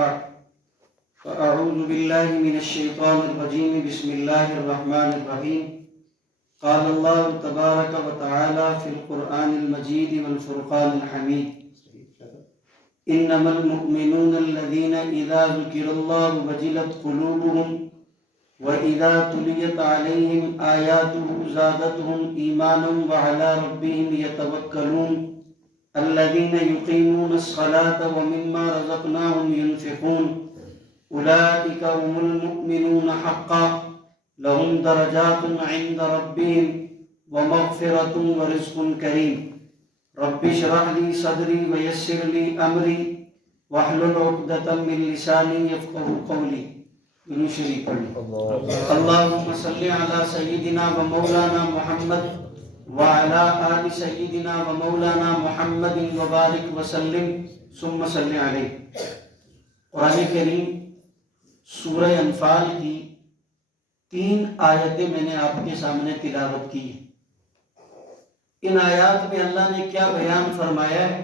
بعد فأعوذ بالله من الشيطان الرجيم بسم الله الرحمن الرحيم قال الله تبارك وتعالى في القرآن المجيد والفرقان الحميد إنما المؤمنون الذين إذا ذكر الله وجلت قلوبهم وإذا تليت عليهم آياته زادتهم إيمانا وعلى ربهم يتوكلون الذين يقيمون الصلاة ومما رزقناهم ينفقون أولئك هم المؤمنون حقا لهم درجات عند ربهم ومغفرة ورزق كريم رب اشرح لي صدري ويسر لي أمري واحلل عقدة من لساني يفقهوا قولي. درود شریف پڑھ اللهم صل على سيدنا ومولانا محمد وعلى آل سيدنا ومولانا محمد وبارك وسلم ثم صل عليه. قرآن کریم سورہ انفال کی 3 آیتیں میں نے آپ کے سامنے تلاوت کی ہیں. ان آیات میں اللہ نے کیا بیان فرمایا ہے،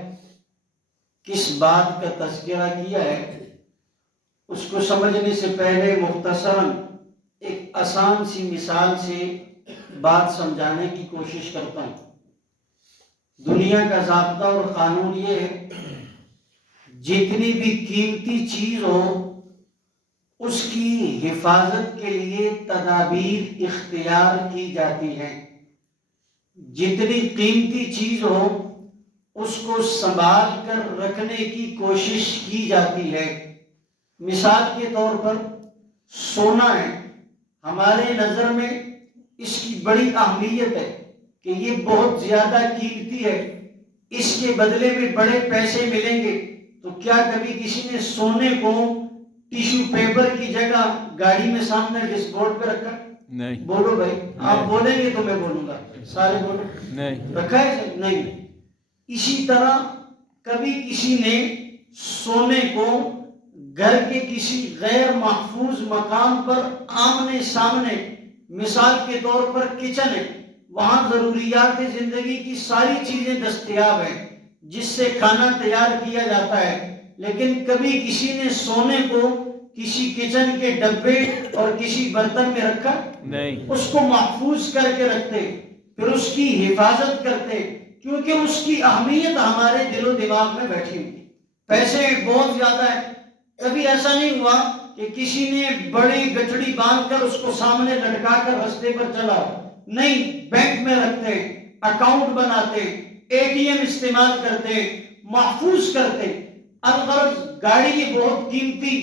کس بات کا تذکرہ کیا ہے، اس کو سمجھنے سے پہلے مختصراً ایک آسان سی مثال سے بات سمجھانے کی کوشش کرتا ہوں. دنیا کا ضابطہ اور قانون یہ ہے، جتنی بھی قیمتی چیز ہو اس کی حفاظت کے لیے تدابیر اختیار کی جاتی ہیں. جتنی قیمتی چیز ہو اس کو سنبھال کر رکھنے کی کوشش کی جاتی ہے. مثال کے طور پر سونا ہے، ہمارے نظر میں اس کی بڑی اہمیت ہے کہ یہ بہت زیادہ قیمتی ہے، اس کے بدلے میں بڑے پیسے ملیں گے. تو کیا کبھی کسی نے سونے کو ٹیشو پیپر کی جگہ گاڑی میں سامنے ڈس بورڈ پہ رکھا؟ نہیں. بولو بھائی، آپ بولیں گے تو میں بولوں گا، سارے بولو. نہیں رکھا ہے؟ نہیں. اسی طرح کبھی کسی نے سونے کو گھر کے کسی غیر محفوظ مقام پر آمنے سامنے، مثال کے طور پر کچن ہے، وہاں ضروریات زندگی کی ساری چیزیں دستیاب ہیں جس سے کھانا تیار کیا جاتا ہے، لیکن کبھی کسی نے سونے کو کسی کچن کے ڈبے اور کسی برتن میں رکھا؟ نہیں. اس کو محفوظ کر کے رکھتے، پھر اس کی حفاظت کرتے، کیونکہ اس کی اہمیت ہمارے دل و دماغ میں بیٹھی ہوئی. پیسے بہت زیادہ ہے، کبھی ایسا نہیں ہوا کہ کسی نے بڑی گٹھڑی باندھ کر اس کو سامنے لٹکا کر رستے پر چلا. نہیں، بینک میں رکھتے، اکاؤنٹ بناتے، اے ٹی ایم استعمال کرتے، محفوظ کرتے. الغرض گاڑی یہ بہت قیمتی،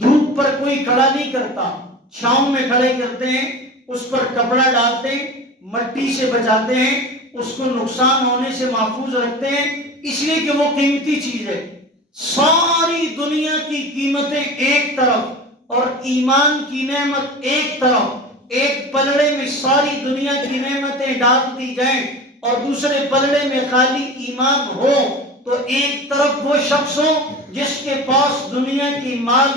دھوپ پر کوئی کھڑا نہیں کرتا، چھاؤں میں کھڑے کرتے ہیں، اس پر کپڑا ڈالتے ہیں، مٹی سے بچاتے ہیں، اس کو نقصان ہونے سے محفوظ رکھتے ہیں، اس لیے کہ وہ قیمتی چیز ہے. ساری دنیا کی قیمتیں ایک طرف اور ایمان کی نعمت ایک طرف، ایک پلڑے میں ساری دنیا کی نعمتیں ڈال دی جائیں اور دوسرے پلڑے میں خالی ایمان ہو، تو ایک طرف وہ شخص ہو جس کے پاس دنیا کی مال،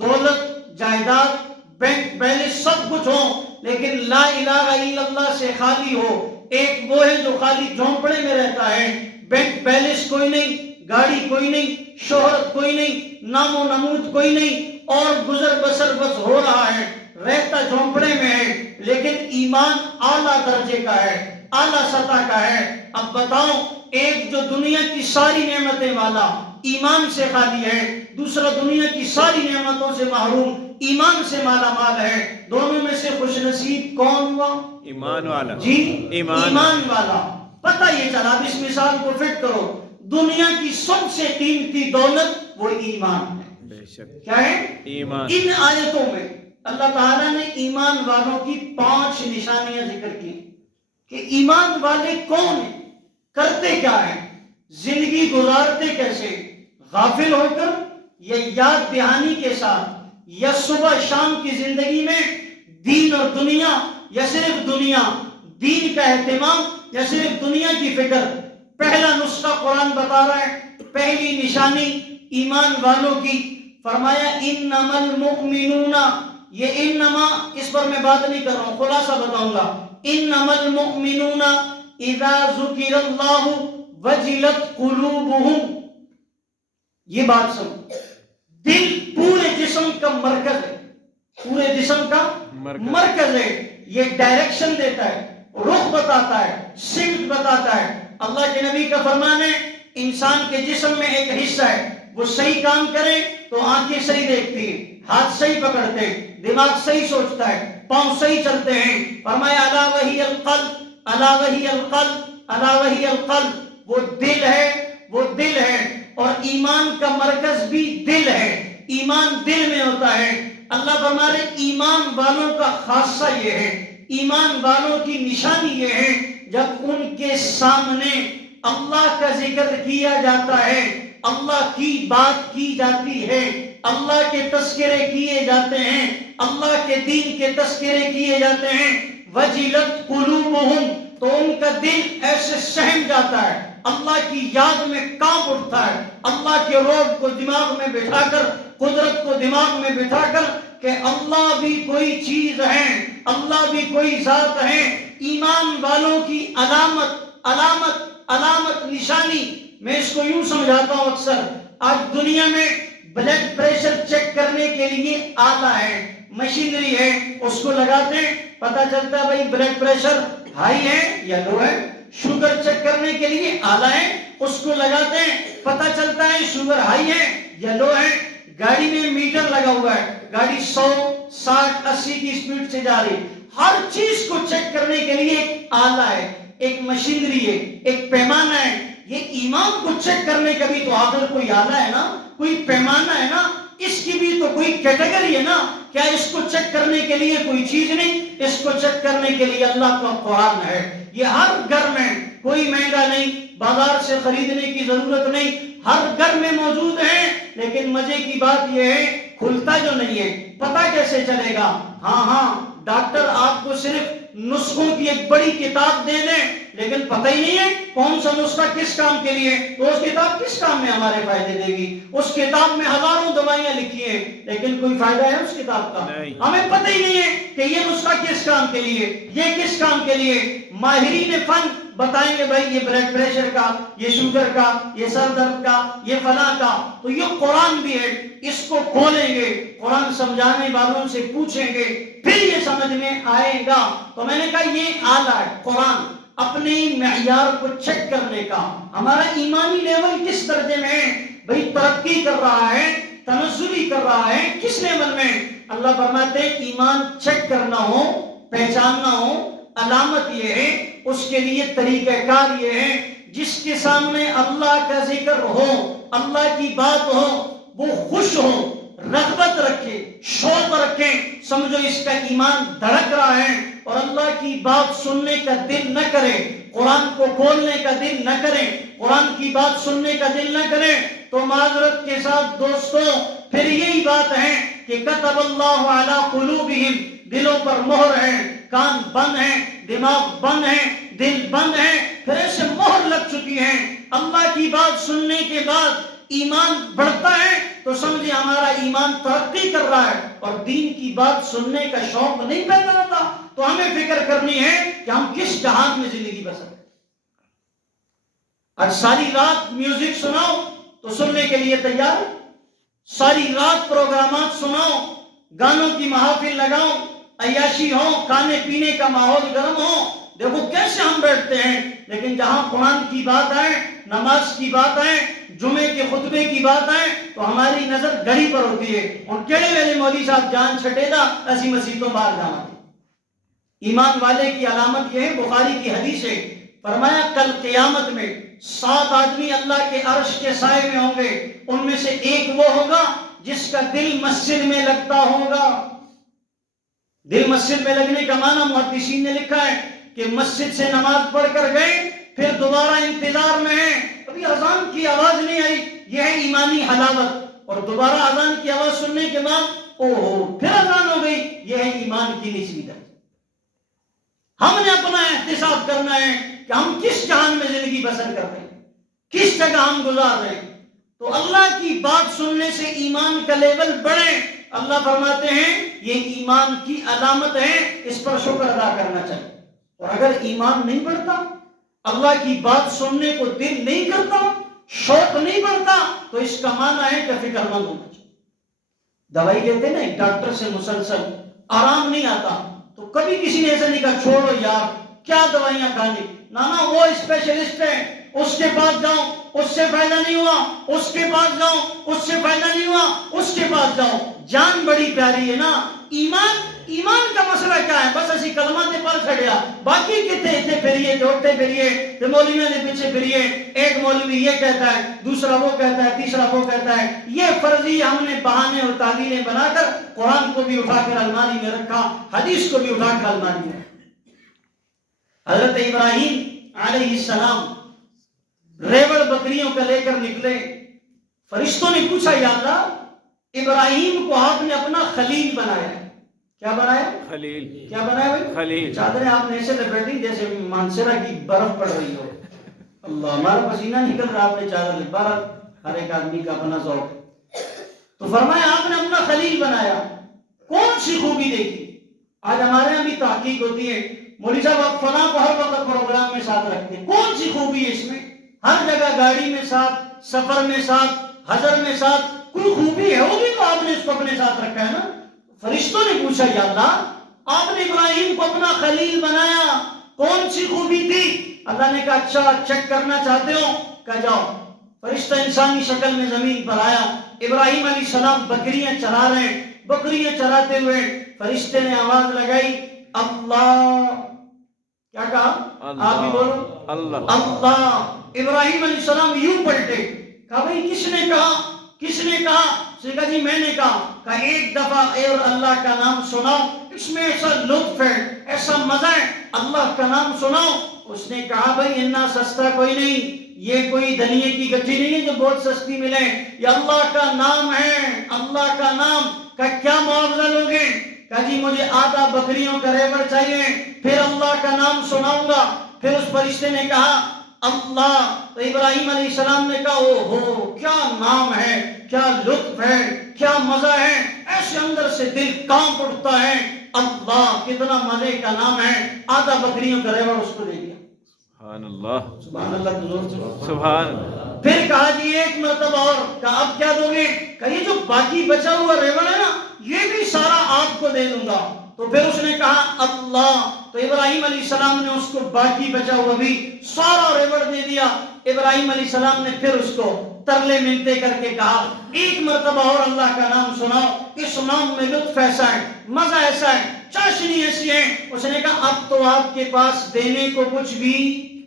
دولت، جائیداد، بینک بیلنس سب کچھ ہو، لیکن لا الہ الا اللہ سے خالی ہو. ایک وہ ہے جو خالی جھونپڑے میں رہتا ہے، بینک بیلنس کوئی نہیں، گاڑی کوئی نہیں، شہرت کوئی نہیں، نام و نمود کوئی نہیں، اور گزر بسر بس ہو رہا ہے، رہتا جھونپڑے میں ہے، لیکن ایمان اعلیٰ درجے کا ہے، اعلیٰ سطح کا ہے. اب بتاؤ، ایک جو دنیا کی ساری نعمتیں والا ایمان سے خالی ہے، دوسرا دنیا کی ساری نعمتوں سے محروم ایمان سے مالا مال ہے، دونوں میں سے خوش نصیب کون ہوا؟ ایمان والا. جی ایمان والا. پتہ یہ چلا، اب اس مثال کو فٹ کرو، دنیا کی سب سے قیمتی دولت وہ ایمان ہے. کیا ہے؟ ایمان. ان آیتوں میں اللہ تعالیٰ نے ایمان والوں کی 5 نشانیاں ذکر کی کہ ایمان والے کون ہیں، کرتے کیا ہیں، زندگی گزارتے کیسے، غافل ہو کر یا یاد دہانی کے ساتھ، یا صبح شام کی زندگی میں دین اور دنیا، یا صرف دنیا، دین کا اہتمام یا صرف دنیا کی فکر. پہلا نسخہ قرآن بتا رہا ہے، پہلی نشانی ایمان والوں کی، فرمایا انما المؤمنون. یہ انما، اس پر میں بات نہیں کر رہا ہوں، خلاصہ بتاؤں گا. انما المؤمنون اذا ذکر اللہ وجلت قلوبہم. یہ بات سن، دل جسم کا مرکز ہے، پورے جسم کا مرکز ہے، یہ ڈائریکشن دیتا ہے، رخ بتاتا ہے، سمت بتاتا ہے۔ اللہ کے نبی کا فرمان ہے انسان کے جسم میں ایک حصہ ہے، وہ صحیح کام کرے تو آنکھیں صحیح دیکھتی ہیں، ہاتھ صحیح پکڑتے ہیں، دماغ صحیح سوچتا ہے، پاؤں صحیح چلتے ہیں۔ فرمایا الا وہی القلب، الا وہی القلب، الا وہی القلب، وہ دل ہے، وہ دل ہے، اور ایمان کا مرکز بھی دل ہے، ایمان دل میں ہوتا ہے۔ اللہ فرما رہے ایمان والوں کا خاصہ یہ ہے، ایمان والوں کی نشانی یہ ہے جب ان کے سامنے اللہ کا ذکر کیا جاتا ہے، اللہ کی بات کی جاتی ہے، اللہ کے تذکرے کیے جاتے ہیں، اللہ کے دین کے تذکرے کیے جاتے ہیں، وجلت قلوبہم، تو ان کا دل ایسے سہم جاتا ہے، اللہ کی یاد میں کانپ اٹھتا ہے، اللہ کے روب کو دماغ میں بٹھا کر، قدرت کو دماغ میں بٹھا کر کہ اللہ بھی کوئی چیز ہے، اللہ بھی کوئی ذات ہے۔ ایمان والوں کی علامت علامت علامت نشانی، میں اس کو یوں سمجھاتا ہوں، اکثر آج دنیا میں بلڈ پریشر چیک کرنے کے لیے آلہ ہے، مشینری ہے، اس کو لگاتے ہیں پتہ چلتا ہے بھائی بلڈ پریشر ہائی ہے یا لو ہے۔ شوگر چیک کرنے کے لیے آلہ ہے، اس کو لگاتے ہیں پتہ چلتا ہے شوگر ہائی ہے یا لو ہے۔ گاڑی میں میٹر لگا ہوا ہے، گاڑی 100 60 80 کی سپیڈ سے جا رہی، ہر چیز کو چیک کرنے کے لیے ایک آلہ ہے، ایک مشینری ہے، ایک پیمانہ ہے۔ یہ ایمان کو چیک کرنے کا بھی تو آخر کوئی آلہ ہے نا، کوئی پیمانہ ہے نا، اس کی بھی تو کوئی کیٹیگری ہے نا۔ کیا اس کو چیک کرنے کے لیے کوئی چیز نہیں؟ اس کو چیک کرنے کے لیے اللہ کا قرآن ہے۔ یہ ہر گھر میں، کوئی مہنگا نہیں، بازار سے خریدنے کی ضرورت نہیں، ہر گھر میں موجود ہے۔ لیکن مزے کی بات یہ ہے کھلتا جو نہیں ہے، پتہ کیسے چلے گا؟ ہاں ڈاکٹر آپ کو صرف نسخوں کی ایک بڑی کتاب دے دیں، لیکن پتہ ہی نہیں ہے کون سا نسخہ کس کام کے لیے، تو اس کتاب کس کام میں ہمارے فائدے دے گی؟ اس کتاب میں ہزاروں دوائیاں لکھی ہیں، لیکن کوئی فائدہ ہے اس کتاب کا؟ ہمیں پتہ ہی نہیں ہے کہ یہ نسخہ کس کام کے لیے، یہ کس کام کے لیے۔ ماہرین فن بتائیں گے بھائی یہ بلڈ پریشر کا، یہ شوگر کا، یہ سر درد کا، یہ فلاں کا، تو یہ قرآن بھی ہے، اس کو کھولیں گے، قرآن سمجھانے والوں سے پوچھیں گے، پھر یہ سمجھ میں آئے گا۔ تو میں نے کہا یہ آلہ ہے قرآن، اپنے معیار کو چیک کرنے کا، ہمارا ایمانی لیول کس درجے میں ہے، بھائی ترقی کر رہا ہے، تنزلی کر رہا ہے، کس لیول میں؟ اللہ فرماتے ہیں ایمان چیک کرنا ہو، پہچاننا ہو، علامت یہ ہے، اس کے لیے طریقہ کار یہ ہے، جس کے سامنے اللہ کا ذکر ہو، اللہ کی بات ہو، وہ خوش ہو، رغبت رکھے، شوق رکھے، سمجھو اس کا ایمان دھڑک رہا ہے، اور اللہ کی بات سننے کا دل نہ کرے، قرآن کو کھولنے کا دل نہ کرے، قرآن کی بات سننے کا دل نہ کرے، تو معذرت کے ساتھ دوستو پھر یہی بات ہے کہ کتب اللہ علی قلوبہم، دلوں پر مہر ہے، کان بند ہیں، دماغ بند ہے، دل بند ہے، پھر ایسے مہر لگ چکی ہے۔ اللہ کی بات سننے کے بعد ایمان بڑھتا ہے تو سمجھے ہمارا ایمان ترقی کر رہا ہے، اور دین کی بات سننے کا شوق نہیں پیدا ہوتا، تو ہمیں فکر کرنی ہے کہ ہم کس جہان میں زندگی بسر کریں۔ آج ساری رات میوزک سناؤ تو سننے کے لیے تیار، ساری رات پروگرامات سناؤ، گانوں کی محافل لگاؤ، عیاشی ہو، کھانے پینے کا ماحول گرم ہو، دیکھو کیسے ہم بیٹھتے ہیں۔ لیکن جہاں قرآن کی بات آئے، نماز کی بات آئے، جمعے کے خطبے کی بات آئے، تو ہماری نظر گھڑی پر ہوتی ہے، اور کیڑے والے مولوی صاحب جان چھٹے دا ایسی مسیحتوں باہر جانا۔ ایمان والے کی علامت یہ ہے، بخاری کی حدیث ہے، فرمایا کل قیامت میں 7 آدمی اللہ کے عرش کے سائے میں ہوں گے، ان میں سے ایک وہ ہوگا جس کا دل مسجد میں لگتا ہوگا۔ دل مسجد میں لگنے کا معنی محدثین نے لکھا ہے کہ مسجد سے نماز پڑھ کر گئے، پھر دوبارہ انتظار میں ہیں، ابھی اذان کی آواز نہیں آئی، یہ ہے ایمانی حلاوت، اور دوبارہ اذان کی آواز سننے کے بعد اوہ پھر اذان ہو گئی، یہ ہے ایمان کی نچلی درجہ۔ ہم نے اپنا احتساب کرنا ہے کہ ہم کس جہان میں زندگی بسر کر رہے ہیں، کس جگہ ہم گزار رہے ہیں۔ تو اللہ کی بات سننے سے ایمان کا لیول بڑھے۔ اللہ فرماتے ہیں یہ ایمان کی علامت ہے، اس پر شکر ادا کرنا چاہیے۔ اور اگر ایمان نہیں بڑھتا، اللہ کی بات سننے کو دل نہیں کرتا، شوق نہیں بڑھتا، تو اس کا معنی ہے کہ فکر مند ہونا چاہیے۔ دوائی لیتے نا ایک ڈاکٹر سے مسلسل آرام نہیں آتا، تو کبھی کسی نے ایسا نہیں کہا چھوڑو یار کیا دوائیاں کھانی، نانا وہ اسپیشلسٹ ہے، اس کے پاس جاؤ، اس سے فائدہ نہیں ہوا، اس کے پاس جاؤ، اس سے فائدہ نہیں ہوا، اس کے پاس جاؤ۔ جان بڑی پیاری ہے نا۔ ایمان کا مسئلہ کیا ہے؟ بس اسی کلمہ تے پڑھ چھڑیا، باقی کتے اتنے پھریے دوڑتے پھریے تے مولویوں نے پیچھے پھریے، ایک مولوی یہ کہتا ہے، دوسرا وہ کہتا ہے، تیسرا وہ کہتا ہے۔ یہ فرضی ہم نے بہانے اور تعویلیں بنا کر قرآن کو بھی اٹھا کر الماری میں رکھا، حدیث کو بھی اٹھا کر الماری میں رکھا۔ حضرت ابراہیم علیہ السلام ریوڑ بکریوں کا لے کر نکلے، فرشتوں نے پوچھا یا اللہ ابراہیم کو آپ نے اپنا خلیل بنایا، کیا بنایا؟ خلیل۔ کیا بنایا بھائی؟ خلیل۔ چادریں آپ نے ایسے لپیٹی جیسے مانسیرا کی برف پڑ رہی ہو، اللہ ہمارا پسینہ نکل رہا، آپ نے چادر لپارا، ہر ایک آدمی کا اپنا ذوق۔ تو فرمایا آپ نے اپنا خلیل بنایا، کون سی خوبی دیکھی؟ آج ہمارے یہاں بھی تحقیق ہوتی ہے، مولوی صاحب آپ فلاں کو ہر وقت پروگرام میں ساتھ رکھتے ہیں، کون سی خوبی ہے اس میں؟ ہر جگہ گاڑی میں ساتھ، سفر میں ساتھ، حضر میں ساتھ، کوئی خوبی ہے ہوگی تو آپ نے اس کو اپنے ساتھ رکھا ہے نا۔ فرشتوں نے پوچھا یا اللہ آپ نے ابراہیم کو اپنا خلیل بنایا، کون سی خوبی تھی؟ اللہ نے کہا اچھا چیک کرنا چاہتے ہو؟ کہا جاؤ۔ فرشتہ انسانی شکل میں زمین پر آیا، ابراہیم علیہ السلام بکریاں چرا رہے ہیں، بکریاں چراتے ہوئے فرشتے نے آواز لگائی اللہ، کیا کہا؟ آپ بھی بولو اللہ۔ اللہ۔ ابراہیم علیہ السلام یوں پلٹے، کہا بھئی کس نے کہا؟ کس نے کہا؟ اس نے کہا جی میں نے کہا ایک دفعہ اے اور اللہ کا نام سناؤ، اس میں ایسا لطف ہے، ایسا مزہ ہے، اللہ کا نام سناؤ۔ اس نے کہا بھئی اتنا سستا کوئی نہیں، یہ کوئی دھنیے کی گٹھی نہیں ہے جو بہت سستی ملے، یہ اللہ کا نام ہے، اللہ کا نام۔ کا کیا معاوضہ لوگے؟ کہا جی مجھے آدھا بکریوں کا ریوڑ چاہیے، پھر اللہ کا نام سناؤں گا۔ پھر اس فرشتے نے کہا اللہ، تو ابراہیم علیہ السلام نے کہا او ہو کیا نام ہے، کیا لطف ہے، کیا مزہ ہے، ایسے اندر سے دل کانپ اٹھتا ہے، اللہ کتنا مزے کا نام ہے۔ آدھا بکریوں کا ریوڑ اس کو دے دیا۔ سبحان اللہ، سبحان اللہ، سبحان اللہ۔ پھر کہا جی ایک مرتبہ اور، کہا اب کیا دو گے؟ کہا یہ جو باقی بچا ہوا ریوڑ ہے نا یہ بھی سارا آپ کو دے دوں گا۔ تو پھر اس نے کہا اللہ، تو ابراہیم علیہ السلام نے اس کو باقی بچا ہوا بھی سارا ریوڑ دے دیا۔ ابراہیم علیہ السلام نے پھر اس کو ترلے ملتے کر کے کہا ایک مرتبہ اور اللہ کا نام سناؤ، اس نام میں لطف ایسا ہے، مزہ ایسا ہے، چاشنی ایسی ہے۔ اس نے کہا اب تو آپ کے پاس دینے کو کچھ بھی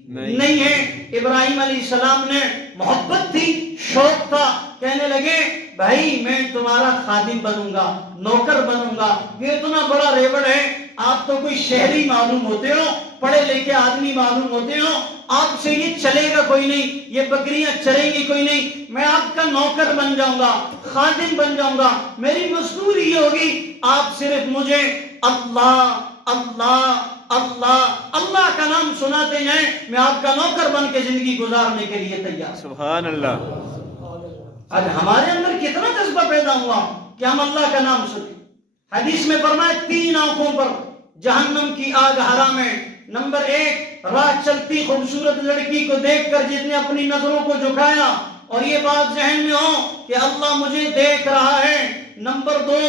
نہیں ہے۔ ابراہیم علیہ السلام نے محبت تھی، شوق تھا، کہنے لگے بھائی میں تمہارا خادم بنوں گا، نوکر بنوں گا، یہ اتنا بڑا ریوڑ ہے، آپ تو کوئی شہری معلوم ہوتے ہو، پڑھے لکھے آدمی معلوم ہوتے ہو، آپ سے یہ چلے گا کوئی نہیں، یہ بکریاں چریں گی کوئی نہیں، میں آپ کا نوکر بن جاؤں گا، خادم بن جاؤں گا، میری مزدوری یہ ہوگی، آپ صرف مجھے اللہ اللہ اللہ اللہ کا نام سناتے جائیں، میں آپ کا نوکر بن کے زندگی گزارنے کے لیے تیار۔ سبحان اللہ۔ آج ہمارے اندر کتنا جذبہ پیدا ہوا کہ ہم اللہ کا نام سنیں۔ حدیث میں فرمایا 3 آنکھوں پر جہنم کی آگ حرام ہے۔ نمبر 1، راہ چلتی خوبصورت لڑکی کو دیکھ کر جس نے اپنی نظروں کو جھکایا اور یہ بات ذہن میں ہو کہ اللہ مجھے دیکھ رہا ہے۔ نمبر 2،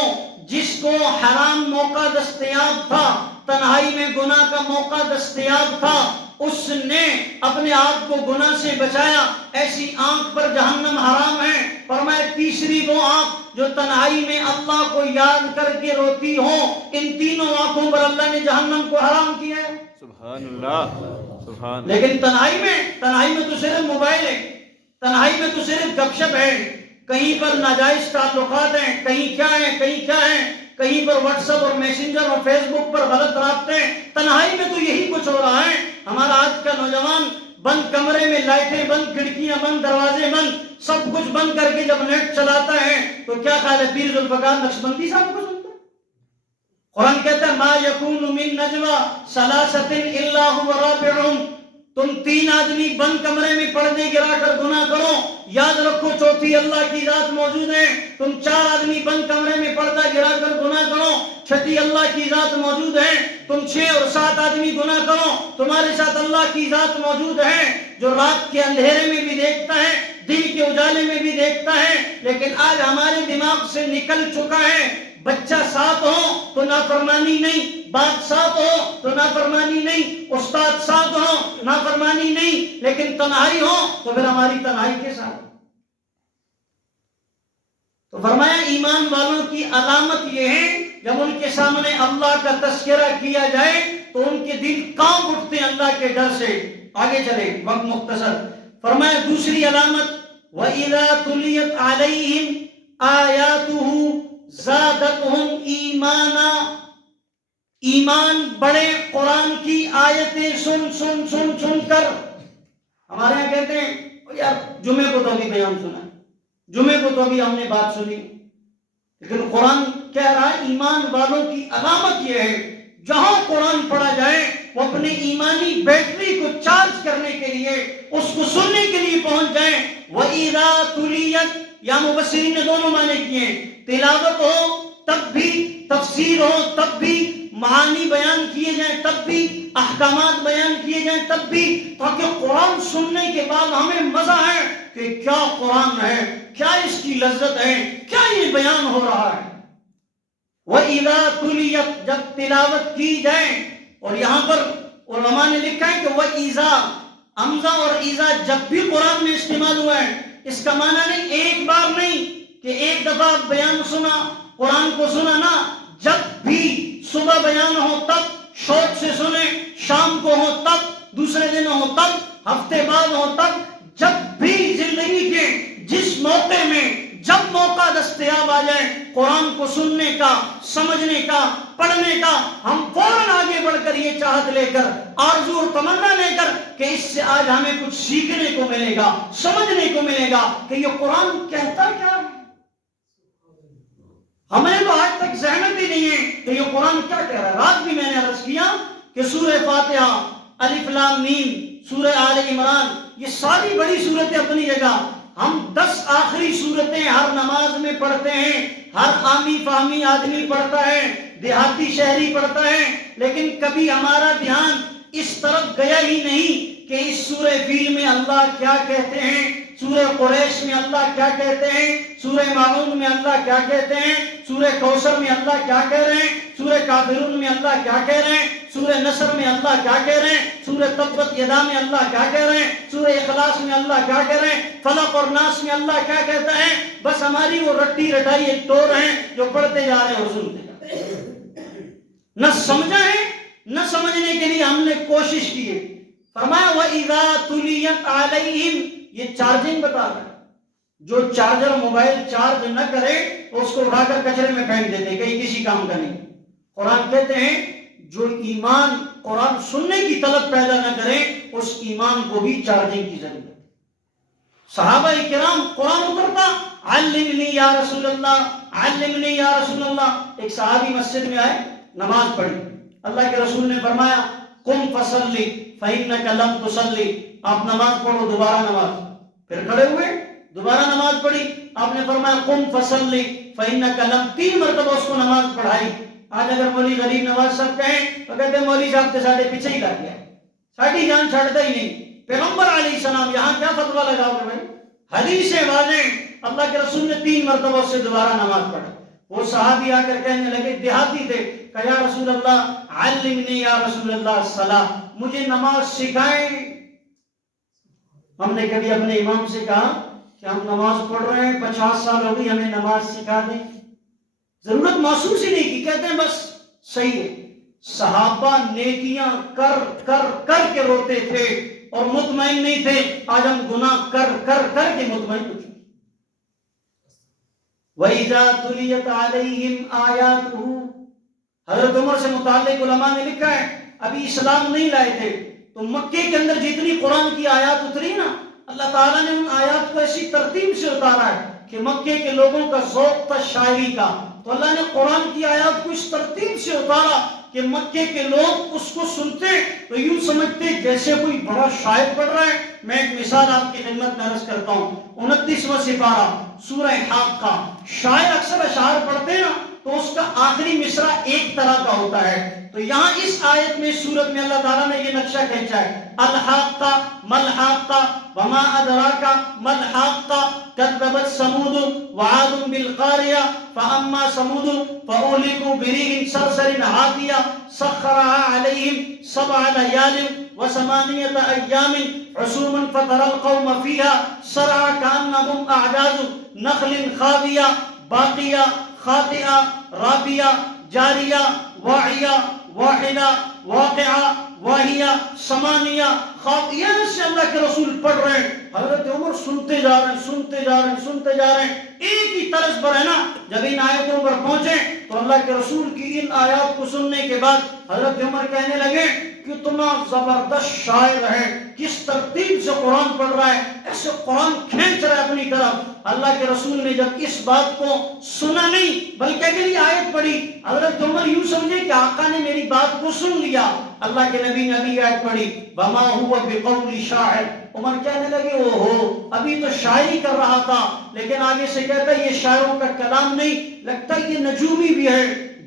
جس کو حرام موقع دستیاب تھا، تنہائی میں گناہ کا موقع دستیاب تھا، اس نے اپنے آپ کو گناہ سے بچایا، ایسی آنکھ پر جہنم حرام ہے۔ فرمایا تیسری وہ آنکھ جو تنہائی میں اللہ کو یاد کر کے روتی ہو، ان تینوں آنکھوں پر اللہ نے جہنم کو حرام کیا ہے۔ سبحان اللہ، سبحان اللہ۔ لیکن تنہائی میں تو صرف موبائل ہے، تنہائی میں تو صرف گپ شپ ہے، کہیں پر ناجائز تعلقات ہیں، کہیں کیا ہیں، کہیں کیا ہیں، کہیں پر واٹس ایپ اور میسنجر اور فیس بک پر غلط رابطے ہیں۔ تنہائی میں تو یہی کچھ ہو رہا ہے۔ ہمارا آج کا نوجوان بند کمرے میں لائٹیں بند، کھڑکیاں بند، دروازے بند، سب کچھ بند کر کے جب نیٹ چلاتا ہے تو کیا خیال ہے پیر ذوالفقار نقشبندی صاحب کو سنتا ہے؟ قرآن کہتا ہے ما یکون من نجوی ثلاثۃ الا هو رابعهم، تم 3 آدمی بند کمرے میں پردے گرا کر گناہ کرو، یاد رکھو چوتھی اللہ کی ذات موجود ہے۔ تم 4 آدمی بند کمرے میں پردہ گرا کر گناہ کرو، چھٹی اللہ کی ذات موجود ہے۔ تم 6 اور 7 آدمی گناہ کرو، تمہارے ساتھ اللہ کی ذات موجود ہے، جو رات کے اندھیرے میں بھی دیکھتا ہے، دل کے اجالے میں بھی دیکھتا ہے، لیکن آج ہمارے دماغ سے نکل چکا ہے۔ بچہ ساتھ ہو تو نافرمانی نہیں، باپ ساتھ ہو تو نافرمانی نہیں، استاد ساتھ ہو نافرمانی نہیں، لیکن تنہائی ہو تو پھر ہماری تنہائی کے ساتھ۔ تو فرمایا ایمان والوں کی علامت یہ ہے جب ان کے سامنے اللہ کا تذکرہ کیا جائے تو ان کے دل کانپ اٹھتے ہیں اللہ کے ڈر سے۔ آگے چلے، وقت مختصر۔ فرمایا دوسری علامت وَإِذَا تُلِيَتْ عَلَيْهِمْ آيَاتُهُ زَادَتْهُمْ ایمانا، ایمان بڑے قرآن کی آیتیں سن سن سن سن کر۔ ہمارے یہاں کہتے ہیں یار جمعے کو تو ابھی بیان سنا، جمعے کو تو ابھی ہم نے بات سنی، لیکن قرآن کہہ رہا ہے ایمان والوں کی علامت یہ ہے جہاں قرآن پڑھا جائے وہ اپنے ایمانی بیٹری کو چارج کرنے کے لیے، اس کو سننے کے لیے پہنچ جائیں۔ وَإِذَا تُلِيَتْ، یا مفسرین نے دونوں معنی کیے ہیں، تلاوت ہو تب بھی، تفسیر ہو تب بھی، معانی بیان کیے جائیں تب بھی، احکامات بیان کیے جائیں تب بھی، تاکہ قرآن سننے کے بعد ہمیں مزہ ہے کہ کیا قرآن ہے، کیا اس کی لذت ہے، کیا یہ بیان ہو رہا ہے۔ وَإِذَا تُلِيَتْ، جب تلاوت کی جائے، اور یہاں پر علماء نے لکھا ہے کہ وَإِذَا، حمزہ اور اذا جب بھی قرآن میں استعمال ہوا ہے، اس کا معنی نہیں ایک بار نہیں کہ ایک دفعہ بیان سنا، قرآن کو سنا نا، جب بھی صبح بیان ہو تب شوق سے سنیں، شام کو ہو تب، دوسرے دن ہو تب، ہفتے بعد ہو تب، جب بھی زندگی کے جس موقع میں جب موقع دستیاب آ جائے قرآن کو سننے کا، سمجھنے کا، پڑھنے کا، ہم فوراً آگے بڑھ کر یہ چاہت لے کر، آرزو اور تمنا لے کر کہ اس سے آج ہمیں کچھ سیکھنے کو ملے گا، سمجھنے کو ملے گا کہ یہ قرآن کہتا کیا ہے۔ ہمیں تو آج تک ذہنت ہی نہیں ہے کہ یہ قرآن کیا کہہ رہا ہے۔ رات بھی میں نے عرض کیا کہ سورہ فاتحہ، الف لام میم، سورہ آل عمران، یہ ساری بڑی صورتیں اپنی جگہ، ہم 10 آخری صورتیں ہر نماز میں پڑھتے ہیں، ہر عامی فہمی آدمی پڑھتا ہے، دیہاتی شہری پڑھتا ہے، لیکن کبھی ہمارا دھیان اس طرف گیا ہی نہیں کہ اس سورہ فیل میں اللہ کیا کہتے ہیں، سورہ قریش میں اللہ کیا کہتے ہیں، سورہ ماعون میں اللہ کیا کہتے ہیں، سورہ کوثر میں اللہ کیا کہہ رہے ہیں، سورہ کافرون میں اللہ کیا کہہ رہے ہیں، سورہ نصر میں اللہ کیا کہہ رہے ہیں، سورہ تبت یدا میں اللہ کیا کہہ رہے ہیں، سورہ اخلاص میں اللہ کیا کہہ رہے ہیں، فلق اور ناس میں اللہ کیا کہتا ہے۔ بس ہماری وہ رٹی رٹائی ایک ٹور ہیں جو پڑھتے جا رہے ہیں اور سنتے جا رہے ہیں، نہ سمجھا ہے نہ سمجھنے کے لیے ہم نے کوشش کی ہے۔ فرمایا وَإِذَا تُلِيَتْ عَلَيْهِمْ، یہ چارجنگ بتا رہا ہے، جو چارجر موبائل چارج نہ کرے تو اس کو اٹھا کر کچرے میں پھینک دیتے، کہیں کسی کام کا نہیں۔ قرآن کہتے ہیں جو ایمان قرآن سننے کی طلب پیدا نہ کرے اس ایمان کو بھی چارجنگ کی ضرورت ہے۔ صحابہ کرام قرآن اترتا، علمنی یا رسول اللہ، علمنی یا رسول اللہ۔ ایک صحابی مسجد میں آئے، نماز پڑھی، اللہ کے رسول نے فرمایا قم فصلی فإنک لم تصلی، آپ نماز پڑھو، دوبارہ نماز۔ پھر کھڑے ہوئے، دوبارہ نماز پڑھی، آپ نے فرمایا قم فصلی فإنک لم، 3 مرتبہ اس کو نماز پڑھائی۔ آج اگر مولوی غریب نواز صاحب کہیں تو کہتے ہیں مولوی صاحب تے ساڑھے پیچھے ہی لگ گیا، ساڑھی جان چھڑتا ہی نہیں۔ پیغمبر علیہ السلام یہاں کیا فتویٰ لگاؤ گے بھائی؟ حدیث واضح، اللہ کے رسول نے 3 مرتبہ اس سے دوبارہ نماز پڑھی۔ وہ صحابی آ کر کہنے لگے، دیہاتی تھے، کہ یا رسول اللہ علمنی یا رسول اللہ الصلاۃ، مجھے نماز سکھائیں۔ ہم نے کبھی اپنے امام سے کہا کہ ہم نماز پڑھ رہے ہیں، 50 سال ہو گئی، ہمیں نماز سکھا دیں؟ ضرورت محسوس ہی نہیں کی، کہتے ہیں بس صحیح ہے۔ صحابہ نیکیاں کر کر کر کے روتے تھے اور مطمئن نہیں تھے، آج ہم گناہ کر کر کر کے مطمئن ہو چکے۔ وَإِذَا تُلِيَتْ عَلَيْهِمْ آيَاتُهُ، حضرت عمر سے متعلق علماء نے لکھا ہے ابھی اسلام نہیں لائے تھے تو مکے کے اندر جتنی قرآن کی آیات اتری نا، اللہ تعالیٰ نے ان آیات کو ایسی ترتیب سے اتارا ہے کہ مکے کے لوگوں کا ذوق تھا شاعری کا، تو اللہ نے قرآن کی آیات کو اس ترتیب سے اتارا کہ مکے کے لوگ اس کو سنتے تو یوں سمجھتے جیسے کوئی بڑا شاعر پڑھ رہا ہے۔ میں ایک مثال آپ کی خدمت میں عرض کرتا ہوں، 29واں سپارہ سورہ حاقہ، شاعر اکثر اشعار پڑھتے ہیں نا تو اس کا آخری مصرع ایک طرح کا ہوتا ہے. تو یہاں اس آیت میں سورت میں اللہ تعالیٰ نے یہ نقشہ کھینچا ہے. الحاقہ ملحاقہ وما ادراک ملحاقہ کذبت ثمود وعاد بالقاریہ فاما ثمود فاہلکوا بريح صرصر عاتیہ سخرها علیہم 7 لیال وثمانیة ایام حسوما فترى القوم فيها سرعى كأنهم أعجاز نخل خاوية باقية خاطئة رابية جارية واعية واحدة واقعة واہیہ ثمانیہ خاطئہ. سے اللہ کے رسول پڑھ رہے ہیں, حضرت عمر سنتے جا رہے ہیں سنتے جا رہے ہیں سنتے جا رہے ہیں, ایک ہی طرز پر ہے نا. جب ان آیتوں پر پہنچے تو اللہ کے رسول کی ان آیات کو سننے کے بعد حضرت عمر کہنے لگے کتنا زبردست شاعر ہے, کس ترتیب سے قرآن پڑھ رہا ہے, ایسے قرآن کھینچ رہا ہے اپنی طرف. اللہ کے رسول نے جب اس بات کو سنا نہیں بلکہ اگلی آیت پڑھی, حضرت عمر یوں سمجھے کہ آقا نے میری بات کو سن لیا. اللہ کے نبی نے اگلی آیت پڑھی وما هو بقول شاعر. عمر کہنے لگے اوہو ابھی تو شاعری کر رہا تھا, لیکن آگے سے کہتا ہے یہ شاعروں کا کلام نہیں, لگتا ہے یہ نجومی بھی ہے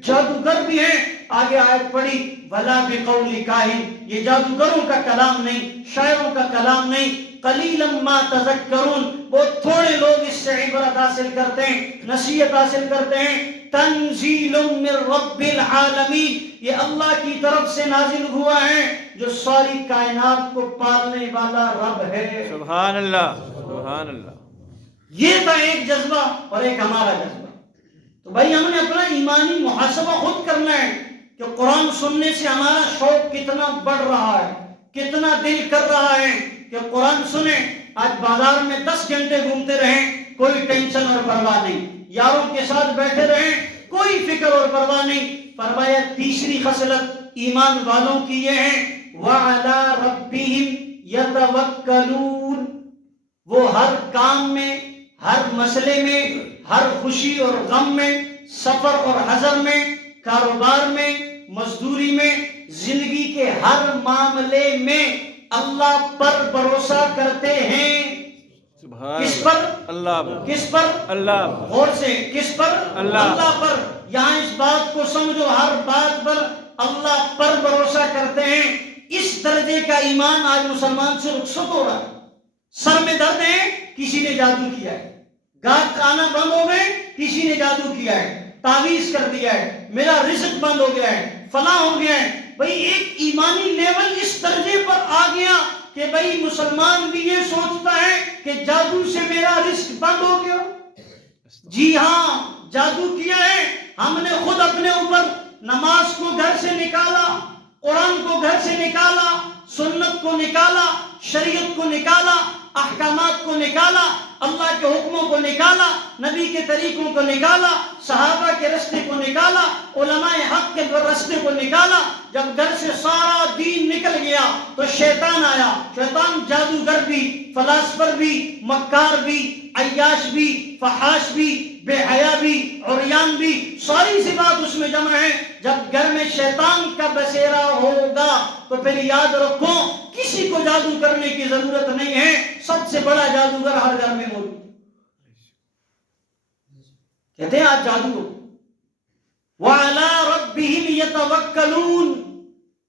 جادوگر بھی ہے. آگے آیت پڑھی ولا بقول کاہن, یہ جادوگروں کا کلام نہیں شاعروں کا کلام نہیں. قلیلا ما تذکرون, بہت تھوڑے لوگ اس سے عبرت حاصل کرتے ہیں نصیحت حاصل کرتے ہیں. تنزیل من رب العالمین, یہ اللہ کی طرف سے نازل ہوا ہے جو ساری کائنات کو پالنے والا رب ہے. سبحان اللہ سبحان اللہ. یہ تھا ایک جذبہ اور ایک ہمارا جذبہ. تو بھائی ہم نے اپنا ایمانی محاسبہ خود کرنا ہے کہ قرآن سننے سے ہمارا شوق کتنا بڑھ رہا ہے, کتنا دل کر رہا ہے کہ قرآن سنیں. آج بازار میں 10 گھنٹے گھومتے رہیں کوئی ٹینشن اور پرواہ نہیں, یاروں کے ساتھ بیٹھے رہیں کوئی فکر اور پرواہ نہیں. فرمایا تیسری خصلت ایمان والوں کی یہ ہے وَعَلَىٰ رَبِّهِمْ يَتَوَكَّلُونَ, وہ ہر کام میں ہر مسئلے میں ہر خوشی اور غم میں سفر اور حضر میں کاروبار میں مزدوری میں زندگی کے ہر معاملے میں اللہ پر بھروسہ کرتے ہیں. کس پر؟ اللہ پر. کس پر؟ اللہ پر. غور سے کس پر؟ اللہ پر. یہاں اس بات کو سمجھو ہر بات پر اللہ پر بھروسہ کرتے ہیں. اس درجے کا ایمان آج مسلمان سے رخصت ہو رہا ہے. سر میں درد ہے کسی نے جادو کیا ہے, گاہک آنا بند ہو گئے کسی نے جادو کیا ہے, تعویذ کر دیا ہے, میرا رزق بند ہو گیا ہے, فلاں ہو گیا ہے. بھئی ایک ایمانی لیول اس درجے پر آ گیا کہ بھئی مسلمان بھی یہ سوچتا ہے کہ جادو سے میرا رزق بند ہو گیا. جی ہاں جادو کیا ہے ہم نے خود اپنے اوپر. نماز کو گھر سے نکالا, قرآن کو گھر سے نکالا, سنت کو نکالا, شریعت کو نکالا, احکامات کو نکالا, اللہ کے حکموں کو نکالا, نبی کے طریقوں کو نکالا, صحابہ کے رستے کو نکالا, علماء حق کے رستے کو نکالا. جب گھر سے سارا دین نکل گیا تو شیطان آیا. شیطان جادوگر بھی, فلاسفر بھی, مکار بھی, عیاش بھی, فحاش بھی, بے حیا بھی, عریان بھی, ساری صفات اس میں جمع ہیں. جب گھر میں شیطان کا بسیرا ہوگا تو پھر یاد رکھو کسی کو جادو کرنے کی ضرورت نہیں ہے, سب سے بڑا جادوگر ہر گھر میں موجود. کہتے ہیں آج جادو وَعَلَىٰ رَبِّهِمْ يَتَوَكَّلُونَ,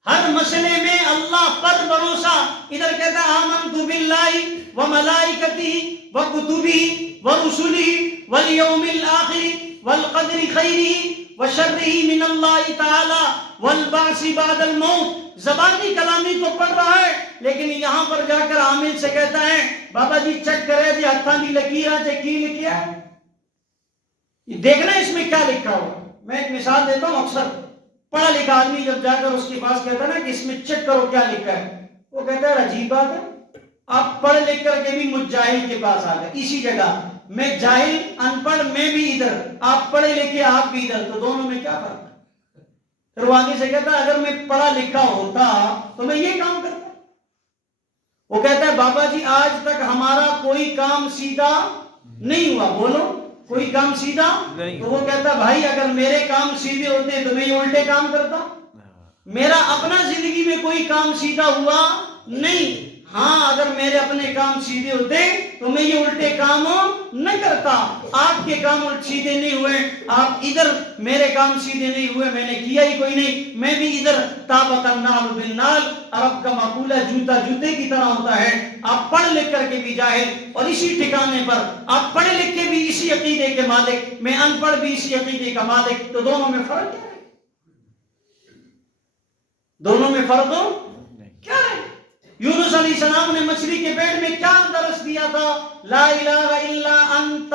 ہر مسئلے میں اللہ پر بھروسہ. ادھر کہتا ہے آمنتُ بِاللَّهِ وَمَلَائِكَتِهِ وَكُتُبِهِ وَرُسُلِهِ وَالْيَوْمِ الْآخِرِ وَالْقَدْرِ خَيْرِهِ وَشَرِّهِ مِنَ اللَّهِ تَعَالَىٰ وَالْبَعْثِ بَعْدَ الْمَوْتِ. زبانی کلامی تو پڑھ رہا ہے لیکن یہاں پر جا کر عامل سے کہتا ہے بابا جی چیک کرے جی ہتھاں دی لکیراں تے کی لکھیا ہے, دیکھنا اس میں کیا لکھا ہو. میں ایک مثال دیتا ہوں. اکثر پڑھا لکھا آدمی جب جا کر اس کے پاس کہتا ہے نا کہ اس میں چیک کرو کیا لکھا ہے, وہ کہتا ہے عجیب بات ہے, آپ پڑھ لکھ کر کے بھی مجھ جاہل کے پاس آ گئے. اسی جگہ میں جاہل ان پڑھ میں بھی ادھر, آپ پڑھے لکھے آپ بھی ادھر, تو دونوں میں کیا فرق ہے. پھر وہ آگے سے کہتا ہے اگر میں پڑھا لکھا ہوتا تو میں یہ کام کرتا. وہ کہتا ہے بابا جی آج تک ہمارا کوئی کام سیدھا نہیں ہوا. بولو کوئی کام سیدھا نہیں. تو وہ کہتا بھائی اگر میرے کام سیدھے ہوتے تو میں یہ الٹے کام کرتا. میرا اپنا زندگی میں کوئی کام سیدھا ہوا نہیں. ہاں اگر میرے اپنے کام سیدھے ہوتے تو میں یہ الٹے کام نہ کرتا. آپ کے کام سیدھے نہیں ہوئے, آپ ادھر, میرے کام سیدھے نہیں ہوئے, میں نے کیا ہی کوئی نہیں, میں بھی ادھر. تابت النال بالنال, عرب کا مقولہ جوتا جوتے کی طرح ہوتا ہے. آپ پڑھ لکھ کر کے بھی جاہل, اور اسی ٹھکانے پر آپ پڑھے لکھ کے بھی اسی عقیدے کے مالک, میں ان پڑھ بھی اسی عقیدے کا مالک, تو دونوں میں فرق کیا ہے؟ دونوں میں فرق ہو کیا ہے؟ یونس علیہ السلام نے مچھلی کے پیٹ میں کیا درس دیا تھا؟ لا الہ الا انت.